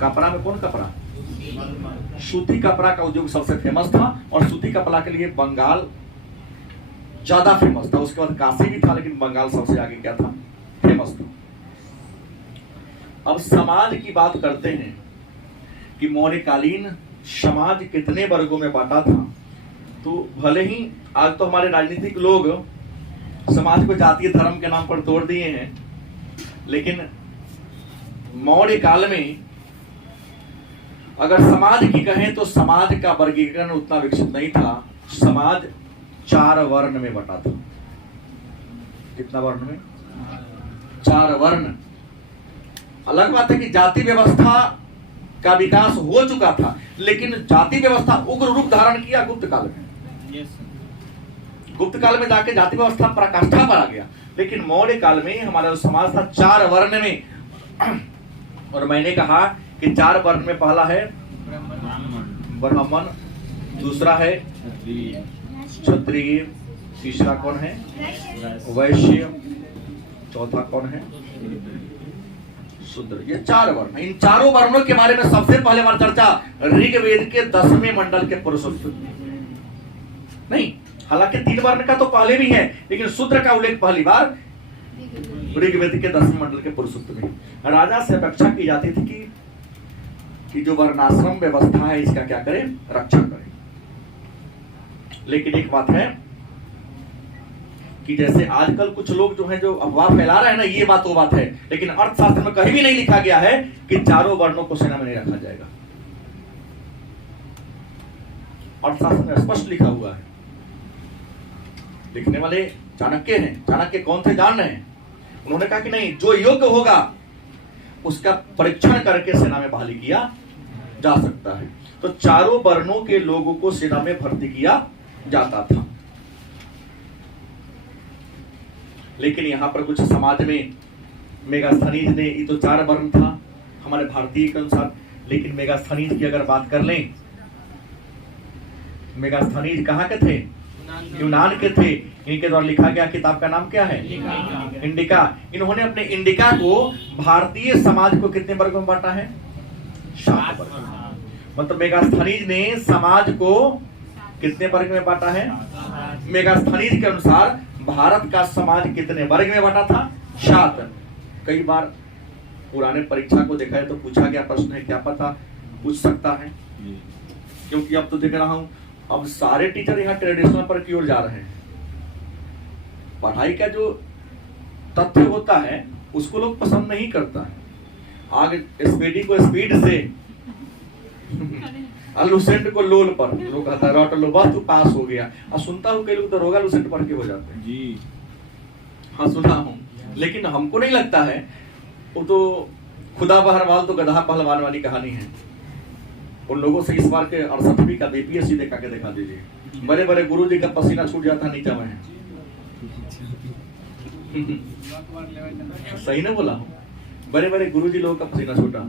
कपड़ा में कौन कपड़ा? सूती कपड़ा का उद्योग सबसे फेमस था। और सूती कपड़ा के लिए बंगाल ज्यादा फेमस था। उसके बाद काशी भी था, लेकिन बंगाल सबसे आगे क्या था? फेमस था। अब समाज की बात करते हैं कि मौर्यकालीन समाज कितने वर्गों में बांटा था। तो भले ही आज तो हमारे राजनीतिक लोग समाज को जातीय धर्म के नाम पर तोड़ दिए हैं, लेकिन मौर्य काल में अगर समाज की कहें तो समाज का वर्गीकरण उतना विकसित नहीं था। समाज 4 वर्ण में बटा था। कितना वर्ण में? 4 वर्ण। अलग बात है कि जाति व्यवस्था का विकास हो चुका था, लेकिन जाति व्यवस्था उग्र रूप धारण किया गुप्त काल में। गुप्त काल में जाके जाति व्यवस्था पराकाष्ठा पर आ गया। लेकिन मौर्य काल में हमारा जो समाज था 4 वर्ण में, और मैंने कहा कि 4 वर्ण में पहला है ब्राह्मण, दूसरा है क्षत्रिय, तीसरा कौन है? वैश्य, चौथा कौन है? शूद्र। ये 4 वर्ण। इन चारों वर्णों के बारे में सबसे पहले बार चर्चा ऋग्वेद के 10वें मंडल के पुरुषोत्तम नहीं, हालांकि 3 वर्ण का तो पहले भी है, लेकिन शूद्र का उल्लेख पहली बार ऋग्वेद के 10वें मंडल के पुरुषोत्तम में। राजा से अपेक्षा की जाती थी कि जो वर्णाश्रम व्यवस्था है इसका क्या करे? रक्षा करे। लेकिन एक बात है कि जैसे आजकल कुछ लोग जो हैं जो अफवाह फैला रहे हैं ना, ये बात वो बात है, लेकिन अर्थशास्त्र में कहीं भी नहीं लिखा गया है कि चारों वर्णों को सेना में नहीं रखा जाएगा। अर्थशास्त्र में स्पष्ट लिखा हुआ है। लिखने वाले चाणक्य हैं। चाणक्य कौन थे जान रहे हैं? उन्होंने कहा कि नहीं, जो योग्य होगा उसका परीक्षण करके सेना में बहाली किया जा सकता है। तो चारों वर्णों के लोगों को सेना में भर्ती किया जाता था। लेकिन यहां पर कुछ समाज में मेगास्थनीज ने, ये तो 4 वर्ण था हमारे भारतीय के अनुसार, लेकिन मेगास्थनीज की अगर बात कर लें, मेगास्थनीज कहाँ के थे? यूनान के थे। इनके द्वारा लिखा गया किताब का नाम क्या है? इंडिका। इन्होंने अपने इंडिका को भारतीय समाज को कितने वर्ग में बांटा है? 7 वर्ग। मतलब मेगास्थनीज ने समाज को कितने वर्ग में बांटा है? मेगास्थनीज के अनुसार भारत का समाज कितने वर्ग में बांटा था? 7। कई बार पुराने परीक्षा को देखा है तो पूछा गया प्रश्न है, क्या पता पूछ सकता है, क्योंकि अब तो देख रहा हूं अब सारे टीचर यहाँ ट्रेडिशनल पर की ओर जा रहे हैं। पढ़ाई का जो तथ्य होता है उसको लोग पसंद नहीं करता है। आगे स्पीडी को स्पीड से लुसेंट को लोल पर लोग कहता है रॉट लो, बस तू पास हो गया। और सुनता हूँ कई लोग तो रोगा लुसेंट पढ़ के हो जाते हैं जी। हाँ सुना हूँ, लेकिन हमको नहीं लगता है। वो तो खुदा बहरवाल तो गधा पहलवान वाली कहानी है। उन लोगों से इस बार के 68वीं का बीपीएससी देखा के दिखा दीजिए। बड़े बड़े गुरु जी का पसीना छूट जाता नीचे में। सही ना बोला? बड़े बड़े गुरुजी लोगों का पसीना छूटा।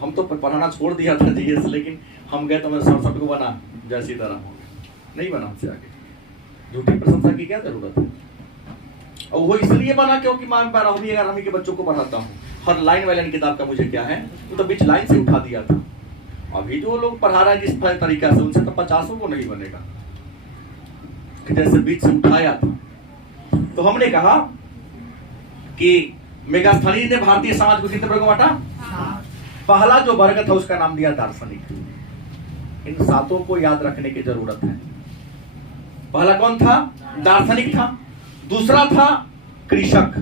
हम तो पढ़ाना छोड़ दिया था जीएस, लेकिन हम गए तो मैं 67 को बना जय सीताराम हो गया, नहीं बना हमसे आगे। झूठी प्रशंसा की क्या जरूरत है? और वो इसलिए बना क्योंकि मैं 12वीं 11वीं के बच्चों को पढ़ाता हूँ। हर लाइन वाइन किताब का मुझे क्या है, वो तो बीच लाइन से उठा दिया था। अभी जो लोग पढ़ा रहा है जिस तरीका से, उनसे तो 50 को नहीं बनेगा, जैसे बीच से उठाया था। तो हमने कहा कि मेगास्थनीय ने भारतीय समाज को कितने वर्गों में बांटा? पहला जो वर्ग था उसका नाम दिया दार्शनिक। इन 7 को याद रखने की जरूरत है। पहला कौन था? दार्शनिक था। दूसरा था कृषक।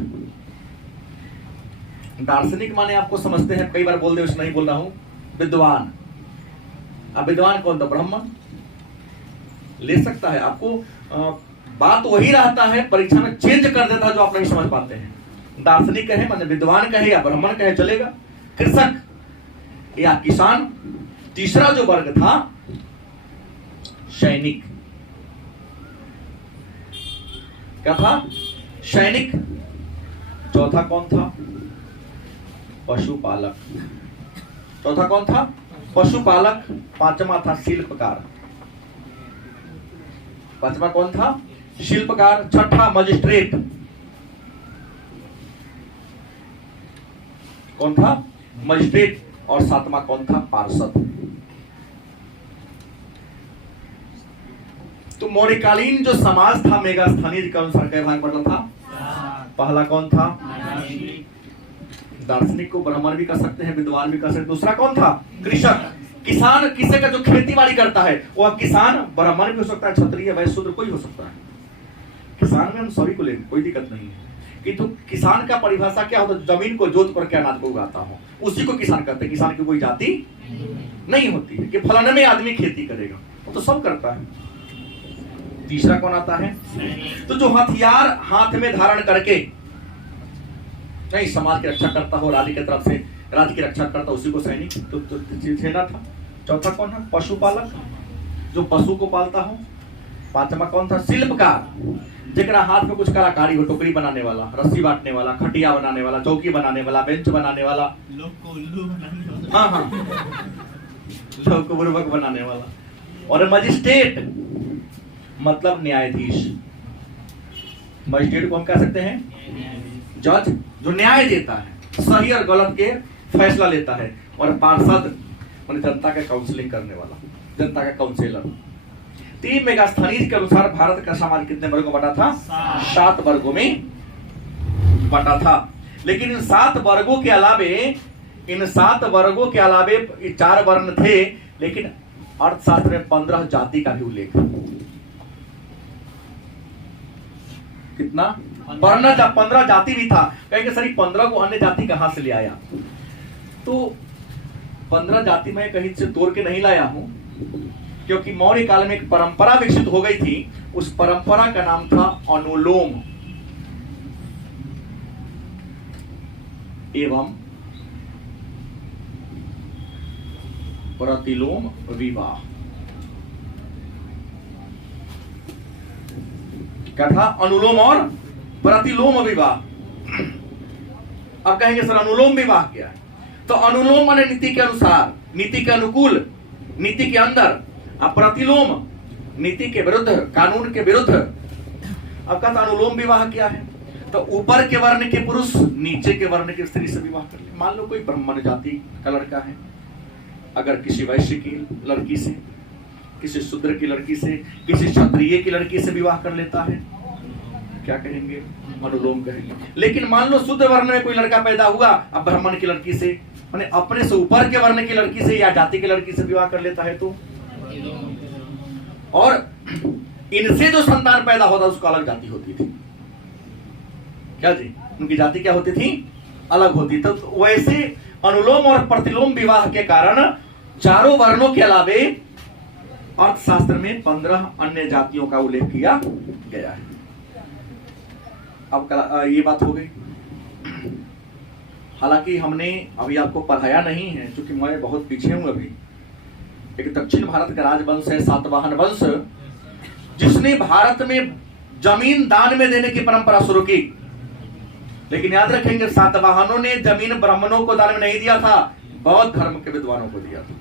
दार्शनिक माने आपको समझते हैं, कई बार बोल दे उसे नहीं बोल रहा हूं, विद्वान। अब विद्वान कौन था? ब्राह्मण। ले सकता है आपको, बात वही रहता है, परीक्षा में चेंज कर देता है जो आप नहीं समझ पाते हैं। दार्शनिक कहे माने विद्वान कहे या ब्राह्मण कहे चलेगा, कृषक या किसान। तीसरा जो वर्ग था सैनिक। क्या था? सैनिक। चौथा कौन था? पशुपालक। चौथा कौन था? पशुपालक। पांचवा था शिल्पकार। पांचवा कौन था? शिल्पकार। छठा मजिस्ट्रेट। कौन था? मजिस्ट्रेट। और 7वां कौन था? पार्षद। तो मौर्यकालीन जो समाज था मेगास्थनीय के अनुसार कई भाग बटा था? पहला कौन था? दार्शनिक को ब्राह्मण भी कर सकते हैं, विद्वान भी कर सकते हैं। दूसरा कौन था? कृषक। किसान किसे का जो खेती बाड़ी करता है वो किसान ब्राह्मण भी हो सकता है, क्षत्रिय वैश्य शूद्र कोई हो सकता है। किसान में हम सभी को लेंगे, कोई दिक्कत नहीं है। किंतु किसान का परिभाषा क्या होता है? जमीन को जोत कर के अनाज को उगाता हो, उसी को किसान कहते हैं। किसान की कोई जाति नहीं होती है कि फलाने में आदमी खेती करेगा, वो तो सब करता है। तीसरा कौन आता है? तो जो हथियार हाथ में धारण करके नहीं समाज की रक्षा करता हो, राज्य की तरफ से राज्य की रक्षा करता, उसी को सैनिक तो सेना था। चौथा कौन है? पशुपालक, जो पशु को पालता हो। पांचवा कौन था? शिल्पकार, जेकरा हाथ में कुछ कलाकारी हो, टोकरी बनाने वाला, रस्सी बांटने वाला, खटिया बनाने वाला, चौकी बनाने वाला, बेंच बनाने वाला, लोग को उल्लू बनाने वाला। हाँ, लोग को बुर्बक बनाने वाला। और मजिस्ट्रेट मतलब न्यायाधीश। मजिस्ट्रेट को हम कह सकते हैं जज, जो न्याय देता है, सही और गलत के फैसला लेता है। और पार्षद माने जनता का काउंसलिंग करने वाला, जनता का काउंसिलर। 3 मेगास्थनीज के अनुसार भारत का समाज कितने वर्गों में बटा था? 7 वर्गों में बटा था। लेकिन इन 7 वर्गों के अलावे 4 वर्ण थे। लेकिन अर्थशास्त्र में 15 जाति का भी उल्लेख है। कितना? 15 जाति भी था। कहेंगे सर 15 को अन्य जाति कहां से ले आया? तो 15 जाति मैं कहीं से तोड़ के नहीं लाया हूं, क्योंकि मौर्य काल में एक परंपरा विकसित हो गई थी। उस परंपरा का नाम था अनुलोम एवं प्रतिलोम विवाह। क्या था? अनुलोम और प्रतिलोम विवाह। अब कहेंगे सर अनुलोम विवाह क्या है? तो अनुलोम माने नीति के अनुसार, नीति के अनुकूल, नीति के अंदर। अब प्रतिलोम नीति के विरुद्ध, कानून के विरुद्ध। अब कहता अनुलोम विवाह क्या है? तो ऊपर के वर्ण के पुरुष नीचे के वर्ण की स्त्री से विवाह कर ले। मान लो कोई ब्राह्मण जाति का लड़का है, अगर किसी वैश्य की लड़की से, किसी शूद्र की लड़की से, किसी क्षत्रिय की लड़की से विवाह कर लेता है, क्या कहेंगे? अनुलोम कहेंगे। लेकिन मान लो शूद्र वर्ण में कोई लड़का पैदा हुआ, अब ब्राह्मण की लड़की से, माने अपने से ऊपर के वर्ण की लड़की से या जाति की लड़की से विवाह कर लेता है तो, और इनसे जो संतान पैदा होता उसको अलग जाति होती थी। क्या जी? उनकी जाति क्या होती थी? अलग होती। तो वैसे अनुलोम और प्रतिलोम विवाह के कारण चारों वर्णों के अलावे अर्थशास्त्र में 15 अन्य जातियों का उल्लेख किया गया है। अब ये बात हो गई। हालांकि हमने अभी आपको पढ़ाया नहीं है, क्योंकि मैं बहुत पीछे हूं अभी, एक दक्षिण भारत का राजवंश है सातवाहन वंश, जिसने भारत में जमीन दान में देने की परंपरा शुरू की। लेकिन याद रखेंगे, सातवाहनों ने जमीन ब्राह्मणों को दान में नहीं दिया था, बौद्ध धर्म के विद्वानों को दिया था।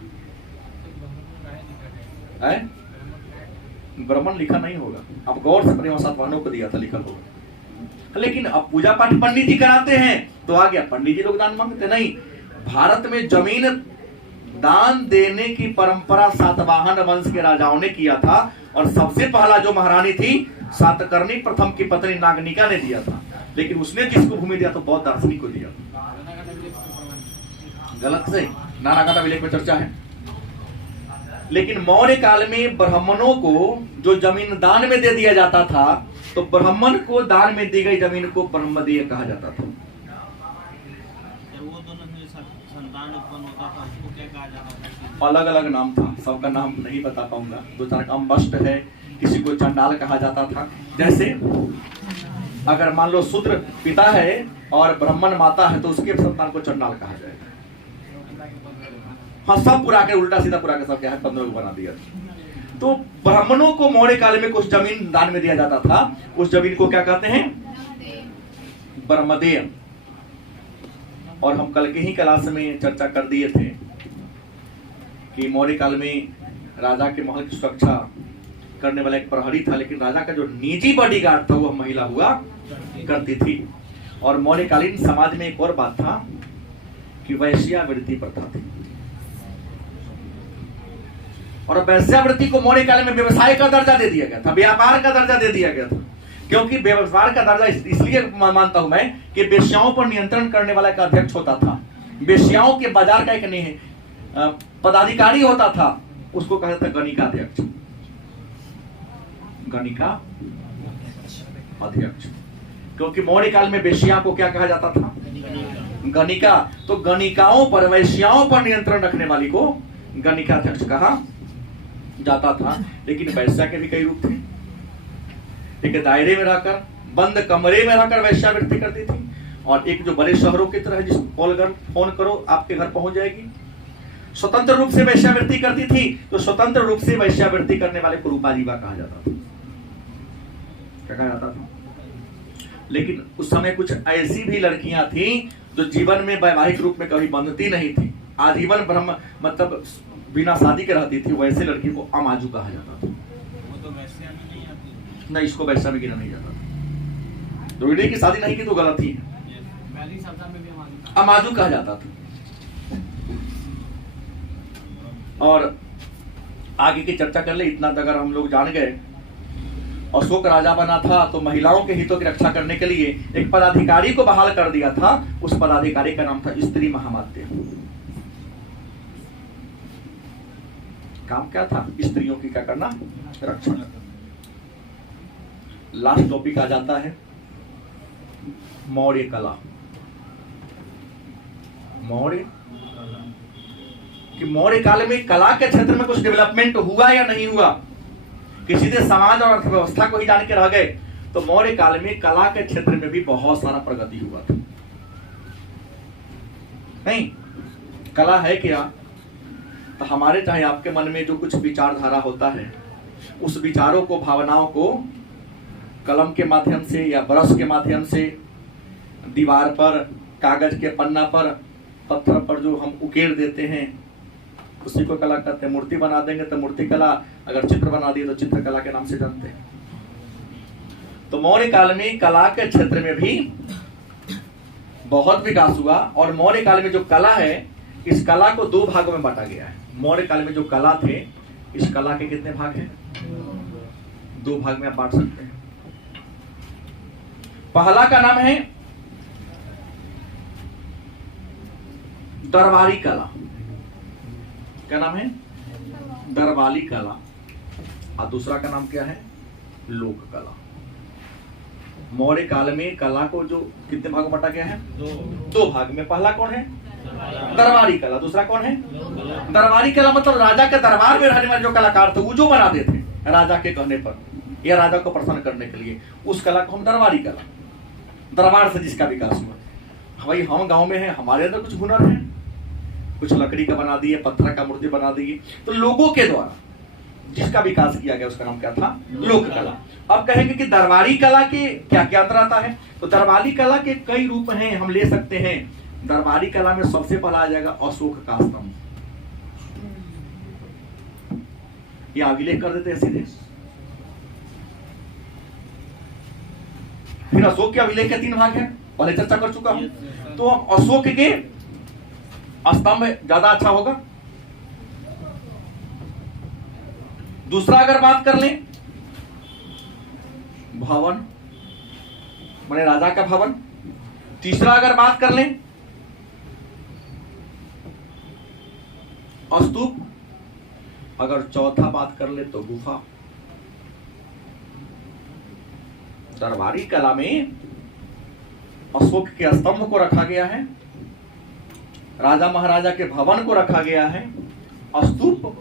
ब्राह्मण लिखा नहीं होगा, अब गौर से पढ़िए, सातवाहनों को दिया था लिखा होगा। लेकिन अब पूजा पाठ पंडित जी कराते हैं तो आ गया पंडित जी लोग दान मांगते नहीं। भारत में जमीन दान देने की परंपरा सातवाहन वंश के राजाओं ने किया था, और सबसे पहला जो महारानी थी सातकर्णी प्रथम की पत्नी नागनिका ने दिया था। लेकिन उसने जिसको भूमि दिया तो बौद्ध दार्शनिक को दिया। गलत से नानाकाटा विलेख में चर्चा है। लेकिन मौर्य काल में ब्राह्मणों को जो जमीन दान में दे दिया जाता था, तो ब्राह्मण को दान में दी गई जमीन को ब्रह्मदेय कहा जाता था। वो दोनों में संतान उत्पन्न होता था, उसको क्या कहा जाता था? अलग अलग नाम था, सबका नाम नहीं बता पाऊंगा। दो चार का अम्बष्ट है, किसी को चंडाल कहा जाता था। जैसे अगर मान लो शूद्र पिता है और ब्राह्मण माता है तो उसके संतान को चंडाल कहा जाएगा। हाँ, सब पुरा के उल्टा सीधा पुरा के सब क्या है 15 को बना दिया। तो ब्राह्मणों को मौर्य काल में कुछ जमीन दान में दिया जाता था, उस जमीन को क्या कहते हैं? ब्रह्मदेय। और हम कल के ही क्लास में चर्चा कर दिए थे कि मौर्य काल में राजा के महल की सुरक्षा करने वाला एक प्रहरी था, लेकिन राजा का जो निजी बॉडीगार्ड था वो महिला हुआ करती थी। और मौर्यकालीन समाज में एक और बात था कि वैश्यावृत्ति प्रथा थी, और वैश्यावृत्ति को मौर्य काल में व्यवसाय का दर्जा दे दिया गया था, व्यापार का दर्जा दे दिया गया था। क्योंकि व्यापार का दर्जा इसलिए मानता हूं मैं कि वेश्याओं पर नियंत्रण करने वाला एक अध्यक्ष होता था, वेश्याओं के बाजार का एक नहीं पदाधिकारी होता था, उसको कहा जाता गणिका अध्यक्ष। गणिका अध्यक्ष, क्योंकि मौर्य काल में वेश्या को क्या कहा जाता था? गणिका। तो गणिकाओं पर, वैश्याओं पर नियंत्रण रखने वाली को गणिका अध्यक्ष कहा जाता था। लेकिन वैश्या के भी कई रूप थे। एक दायरे में रहकर, बंद कमरे में रहकर वैश्यावृत्ति करती थी, और एक जो बड़े शहरों की तरह जिस फोन करो आपके घर पहुंच जाएगी। स्वतंत्र रूप से वैश्यावृत्ति करती थी, तो स्वतंत्र रूप से वैश्यावृत्ति करने वाले को रूपाजीवा कहा जाता था। क्या कहा जाता था? लेकिन उस समय कुछ ऐसी भी लड़कियां थी जो जीवन में वैवाहिक रूप में कभी बंधती नहीं थी, आजीवन ब्रह्म मतलब बिना शादी के रहती थी, वैसे लड़की को अमाजू कहा जाता था। वो तो वैश्या में नहीं आती। नहीं, इसको वैश्या में गिना नहीं जाता था। रोहिणी की शादी नहीं की तो गलत ही है, पहली सप्ताह में भी अमाजू कहा जाता था। और आगे की चर्चा कर ले, इतना अगर हम लोग जान गए। अशोक राजा बना था तो महिलाओं के हितों की रक्षा करने के लिए एक पदाधिकारी को बहाल कर दिया था। उस पदाधिकारी का नाम था स्त्री महामात्य। काम क्या था? स्त्रियों की क्या करना? रक्षा। लास्ट टॉपिक आ जाता है मौर्य कला। मौर्य कि मौर्य काल में कला के क्षेत्र में कुछ डेवलपमेंट हुआ या नहीं हुआ, कि सीधे समाज और अर्थव्यवस्था को ही जान के रह गए। तो मौर्य काल में कला के क्षेत्र में भी बहुत सारा प्रगति हुआ था। नहीं, कला है क्या? तो हमारे चाहे आपके मन में जो कुछ विचारधारा होता है, उस विचारों को, भावनाओं को कलम के माध्यम से या ब्रश के माध्यम से दीवार पर, कागज के पन्ना पर, पत्थर पर जो हम उकेर देते हैं, उसी को कला कहते हैं। मूर्ति बना देंगे तो मूर्ति कला, अगर चित्र बना दिए तो चित्रकला के नाम से जानते हैं। तो मौर्य काल में कला के क्षेत्र में भी बहुत विकास हुआ। और मौर्य काल में जो कला है, इस कला को दो भागों में बांटा गया है। मौर्य काल में जो कला थे, इस कला के कितने भाग हैं? दो भाग में आप बांट सकते हैं। पहला का नाम है दरबारी कला। क्या नाम है? दरबारी कला। और दूसरा का नाम क्या है? लोक कला। मौर्य काल में कला को जो कितने भागों में बांटा गया है? दो भाग में। पहला कौन है? दरबारी कला। दूसरा कौन है? दरबारी कला मतलब राजा के दरबार में रहने वाले जो कलाकार थे, वो जो बना देते राजा के कहने पर या राजा को प्रसन्न करने के लिए, उस कला को हम दरबारी कला, दरबार से जिसका विकास हुआ। भाई हम गांव में हैं, हमारे अंदर कुछ हुनर है, कुछ लकड़ी का बना दिए, पत्थर का मूर्ति बना दिए। तो लोगों के द्वारा जिसका विकास किया गया उसका नाम क्या था? लोक कला। अब कहेंगे कि दरबारी कला के क्या क्या अंतर आता है? तो दरबारी कला के कई रूप हैं, हम ले सकते हैं। दरबारी कला में सबसे पहला आ जाएगा अशोक का स्तंभ। ये अभिलेख कर देते हैं सीधे। फिर अशोक के अभिलेख के 3 भाग हैं, पहले चर्चा कर चुका हूं। तो अब अशोक के स्तंभ ज्यादा अच्छा होगा। दूसरा अगर बात कर लें, भवन माने राजा का भवन। तीसरा अगर बात कर लें, स्तूप। अगर चौथा बात कर ले तो गुफा। दरबारी कला में अशोक के स्तंभ को रखा गया है, राजा महाराजा के भवन को रखा गया है, स्तूप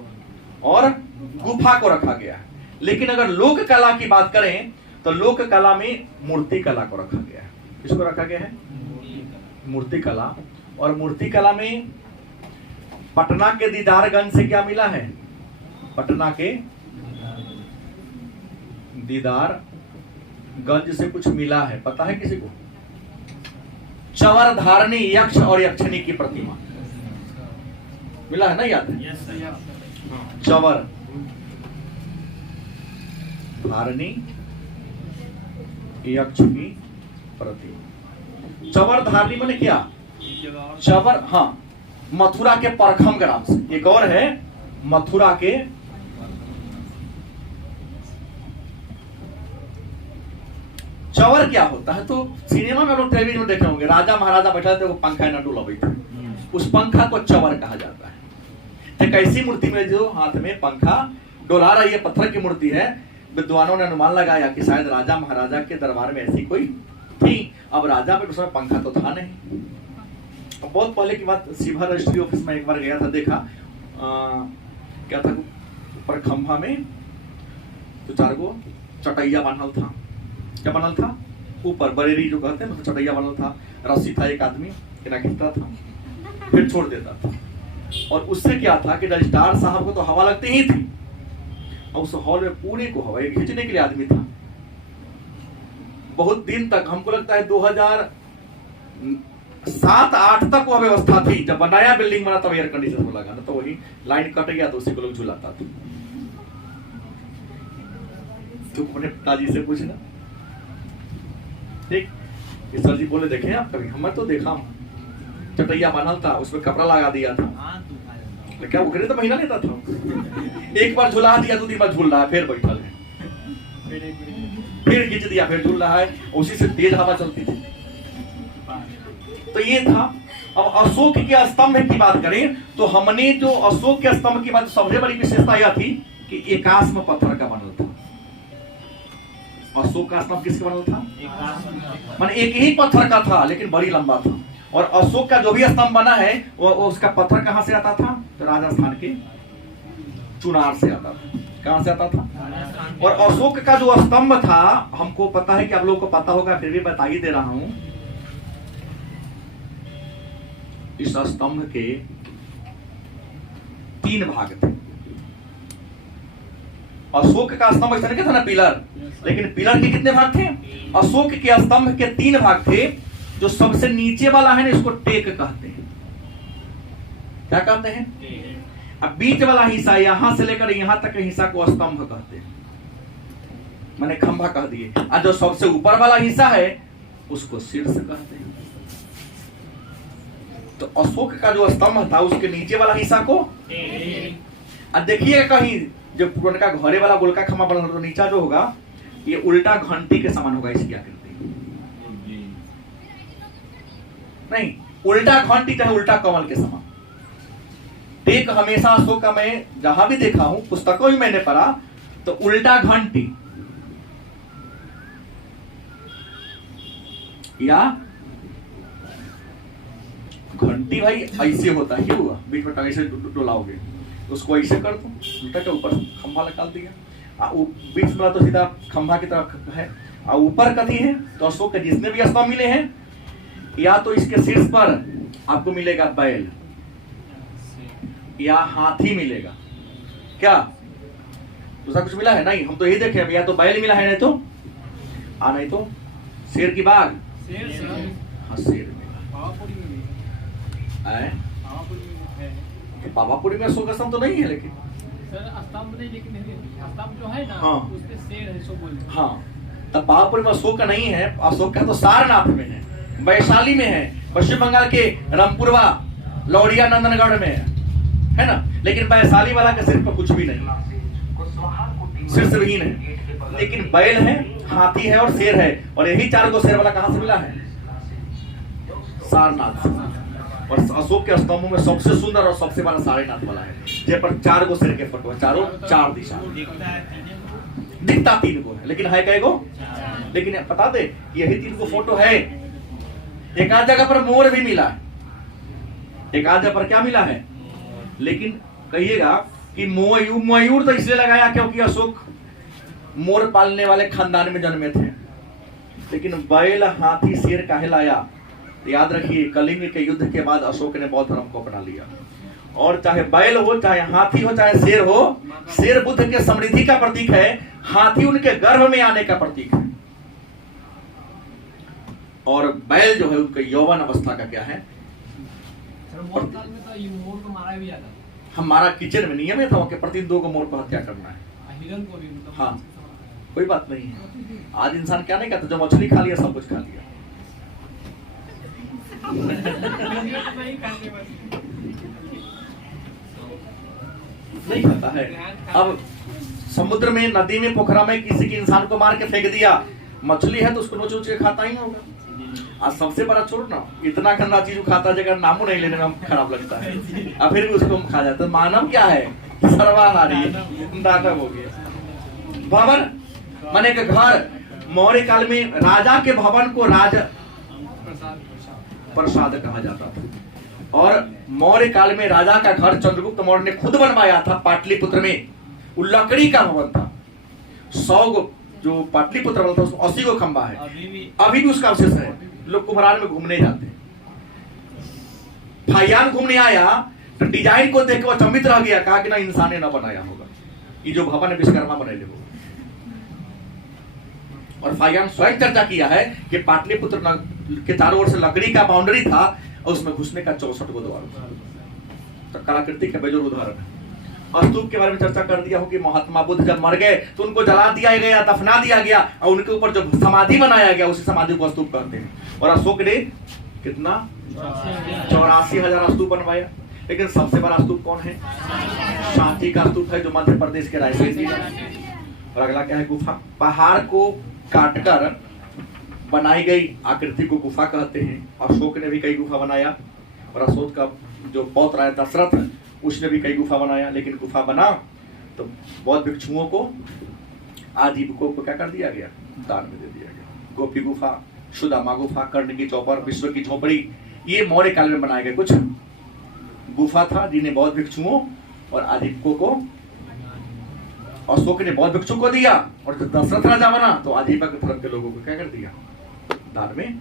और गुफा को रखा गया है। लेकिन अगर लोक कला की बात करें तो लोक कला में मूर्ति कला को रखा गया है। किसको रखा गया है? मूर्ति कला। और मूर्ति कला में पटना के दीदारगंज से क्या मिला है? पटना के दीदारगंज से कुछ मिला है, पता है किसी को? चवर धारणी यक्ष और यक्षिणी की प्रतिमा मिला है ना, याद है? चवर धारणी यक्ष की प्रतिमा। चवर धारणी माने क्या? चवर, हाँ, मथुरा के परखम ग्राम से। एक और है मथुरा के चवर क्या होता है? तो सिनेमा में लोग टेलीविजन में देखे होंगे, राजा महाराजा बैठा थे, वो पंखा न डोला बैठा, उस पंखा को चवर कहा जाता है। एक ऐसी मूर्ति में जो हाथ में पंखा डोला रही है, पत्थर की मूर्ति है। विद्वानों ने अनुमान लगाया कि शायद राजा महाराजा के दरबार में ऐसी कोई थी। अब राजा पे उसमें पंखा तो था नहीं। अब बहुत पहले की बात, शिवा रजिस्ट्री ऑफिस में एक बार गया था, देखा क्या था, ऊपर खंभा में तो 4 गो चटैया बनल था। क्या बनल था? ऊपर बरेरी जो कहते हैं, मतलब चटैया बनल था, रस्सी था, एक आदमी केना खींचता था फिर छोड़ देता था। और उससे क्या था कि रजिस्ट्रार साहब को तो हवा लगती ही थी, और उस हॉल में पूरे को हवा खींचने के लिए आदमी था। बहुत दिन तक, हमको लगता है 2007-8 तक वो व्यवस्था थी। जब नया बिल्डिंग बना तब एयर कंडीशन लगा ना, तो वही लाइन कट गया तो उसी को लोग झुलाता था। तो अपने पिताजी से पूछना, ठीक? सर जी बोले देखे आप कभी? मैं तो देखा हूँ, चटैया बनल था, उसमें कपड़ा लगा दिया था। क्या वो तो महीना लेता था? एक बार झुला दिया, 2-3 बार झूल रहा है, फिर बैठा है, फिर खींच दिया, फिर झूल रहा है, उसी से तेज हवा चलती थी। तो ये था। अब अशोक के स्तंभ की बात करें तो हमने जो अशोक के स्तंभ की बात, सबसे बड़ी विशेषता यह थी कि एकाश्म पत्थर का बनल था। अशोक का स्तंभ किसका बनल था? माने एक ही पत्थर का था, लेकिन बड़ी लंबा था। और अशोक का जो भी स्तंभ बना है वो उसका पत्थर कहां से आता था? तो राजस्थान के चुनार से आता था। कहां से आता था? और अशोक का जो स्तंभ था, हमको पता है कि आप लोगों को पता होगा, फिर भी बता ही दे रहा हूं। इस स्तंभ के 3 भाग थे। अशोक का स्तंभ ऐसा नहीं था ना, पिलर, लेकिन पिलर के कितने भाग थे? अशोक के स्तंभ के 3 भाग थे। जो सबसे नीचे वाला है ना, इसको टेक कहते हैं। क्या कहते हैं? अब बीच वाला हिस्सा, यहां से लेकर यहां तक के हिस्सा को स्तंभ कहते हैं, मैंने खंभा कह दिए। और जो सबसे ऊपर वाला हिस्सा है उसको शीर्ष कहते हैं। तो अशोक का जो स्तंभ था, उसके नीचे वाला हिस्सा को, अब देखिए कहीं जो पुराना घरे वाला गोलका खंभा बना, तो नीचा जो होगा ये उल्टा घंटी के समान होगा इसकी आकृति। नहीं, उल्टा घंटी चाहे उल्टा कमल के समान। टेक हमेशा अशोक का मैं जहां भी देखा हूं, पुस्तकों में मैंने पढ़ा, तो उल्टा घंटी या घंटी भाई ऐसे होता है, क्यों हुआ? बीच में ऐसे डोलाओगे, उसको ऐसे कर दो, उल्टा के ऊपर खंभा निकाल दिया, बीच में तो सीधा खंभा की तरफ है, और ऊपर कथी है? तो अशोक के जितने भी स्तंभ मिले हैं, या तो इसके शीर्ष पर आपको मिलेगा बैल, या हाथी मिलेगा। क्या दूसरा कुछ मिला है? नहीं, हम तो यही देखे या तो बैल मिला है, नहीं तो नहीं तो शेर की बाघ। हाँ शेर मिला है। पावापुरी में अशोक स्तंभ तो नहीं है, लेकिन स्तंभ नहीं, लेकिन स्तंभ जो है ना, हाँ उसपे शेर है, सो बोलते हैं। हाँ, तब पावापुरी में अशोक का नहीं है। अशोक का तो सारनाथ में है, वैशाली में है, पश्चिम बंगाल के रामपुरवा लौड़िया नंदनगढ़ में है ना। लेकिन वैशाली वाला के सिर पर कुछ भी नहीं, सिर विहीन है। लेकिन बैल है, हाथी है और शेर है। और यही चार को शेर वाला कहां से मिला है? सारनाथ। और अशोक के स्तंभों में सबसे सुंदर और सबसे बड़ा सारनाथ वाला है, जे पर चार गो शेर के फोटो है, चारों चार दिशा दिखता तीन को है, लेकिन है कै गो? लेकिन बता दे यही तीन को फोटो है। एक आध जगह पर मोर भी मिला है, एक आध जगह पर क्या मिला है? लेकिन कहिएगा कि मयूर तो इसलिए लगाया क्योंकि अशोक मोर पालने वाले खानदान में जन्मे थे। लेकिन बैल, हाथी, शेर काहे लाया? याद रखिए, कलिंग के युद्ध के बाद अशोक ने बौद्ध धर्म को अपना लिया। और चाहे बैल हो, चाहे हाथी हो, चाहे शेर हो, शेर बुद्ध के समृद्धि का प्रतीक है, हाथी उनके गर्भ में आने का प्रतीक है, और बैल जो है उनके यौवन अवस्था का क्या है? मोर काल में तो ये मोर को मारा भी जाता था। हमारा किचन में नियम था कि प्रतिदिन 2 को मोर को हत्या करना है। हिरन को भी मतलब। हाँ, कोई बात नहीं है। आज इंसान क्या नहीं करता, जो मछली खा लिया सब कुछ खा लिया। नहीं खाता है। अब समुद्र में, नदी में, पोखरा में किसी के इंसान को मार के फेंक दिया, मछली है तो उसको नोच नोच के खाता ही होगा। आज सबसे बड़ा चोर ना इतना गंदा चीज खाता जगह नामो नहीं लेने में हम खराब लगता है, और फिर भी उसको हम खा जाते हैं। मानव क्या है? सर्वाहारी दानव हो गया। भवन माने के घर। मौर्य काल में राजा के भवन को राज प्रसाद कहा जाता था। और मौर्य काल में राजा का घर चंद्रगुप्त मौर्य ने खुद बनवाया था पाटलिपुत्र में। वो लकड़ी का भवन था। 100 गो जो पाटलिपुत्र भवन था उसमें 80 गो खंबा है, अभी भी उसका अवशेष है। लोग कुम्हरान में घूमने जाते हैं। फाइयान घूमने आया तो डिजाइन को देख के वो अचंभित रह गया, कहा कि ना इंसान ने ना बनाया होगा, ये जो भवन है विश्वकर्मा बनाए होगा। और फाइयान स्वयं चर्चा किया है कि पाटलिपुत्र के चारों ओर से लकड़ी का बाउंड्री था और उसमें घुसने का 64 गो द्वार था। तो कलाकृति का बेजोर उदाहरण है। स्तूप के बारे में चर्चा कर दिया हो कि महात्मा बुद्ध जब मर गए तो उनको जला दिया गया, दफना दिया गया, और उनके ऊपर जो समाधि बनाया गया उसी समाधि को स्तूप कहते हैं। और अशोक ने कितना 84,000 स्तूप बनवाया। लेकिन सबसे बड़ा स्तूप कौन है? शांति का स्तूप है, जो मध्य प्रदेश के रायसेन जिला। और अगला क्या है? गुफा। पहाड़ को काटकर बनाई गई आकृति को गुफा कहते हैं। अशोक ने भी कई गुफा बनाया, और अशोक का जो पौत्र है दशरथ, उसने भी कई गुफा बनाया। लेकिन गुफा बना तो बौद्ध भिक्षुओं को, आजीविकों को क्या कर दिया गया? दान में दे दिया गया। गोपी गुफा, सुदामा गुफा, कर्ण की चौपर, विश्व की झोपड़ी, ये मौर्य काल में बनाए गए कुछ गुफा था, जिन्हें बौद्ध भिक्षुओं और आजीविकों को अशोक ने बौद्ध भिक्षु को दिया। और जब दशरथ राजा बना तो आजीविका धर्म के लोगों को क्या कर दिया? दान में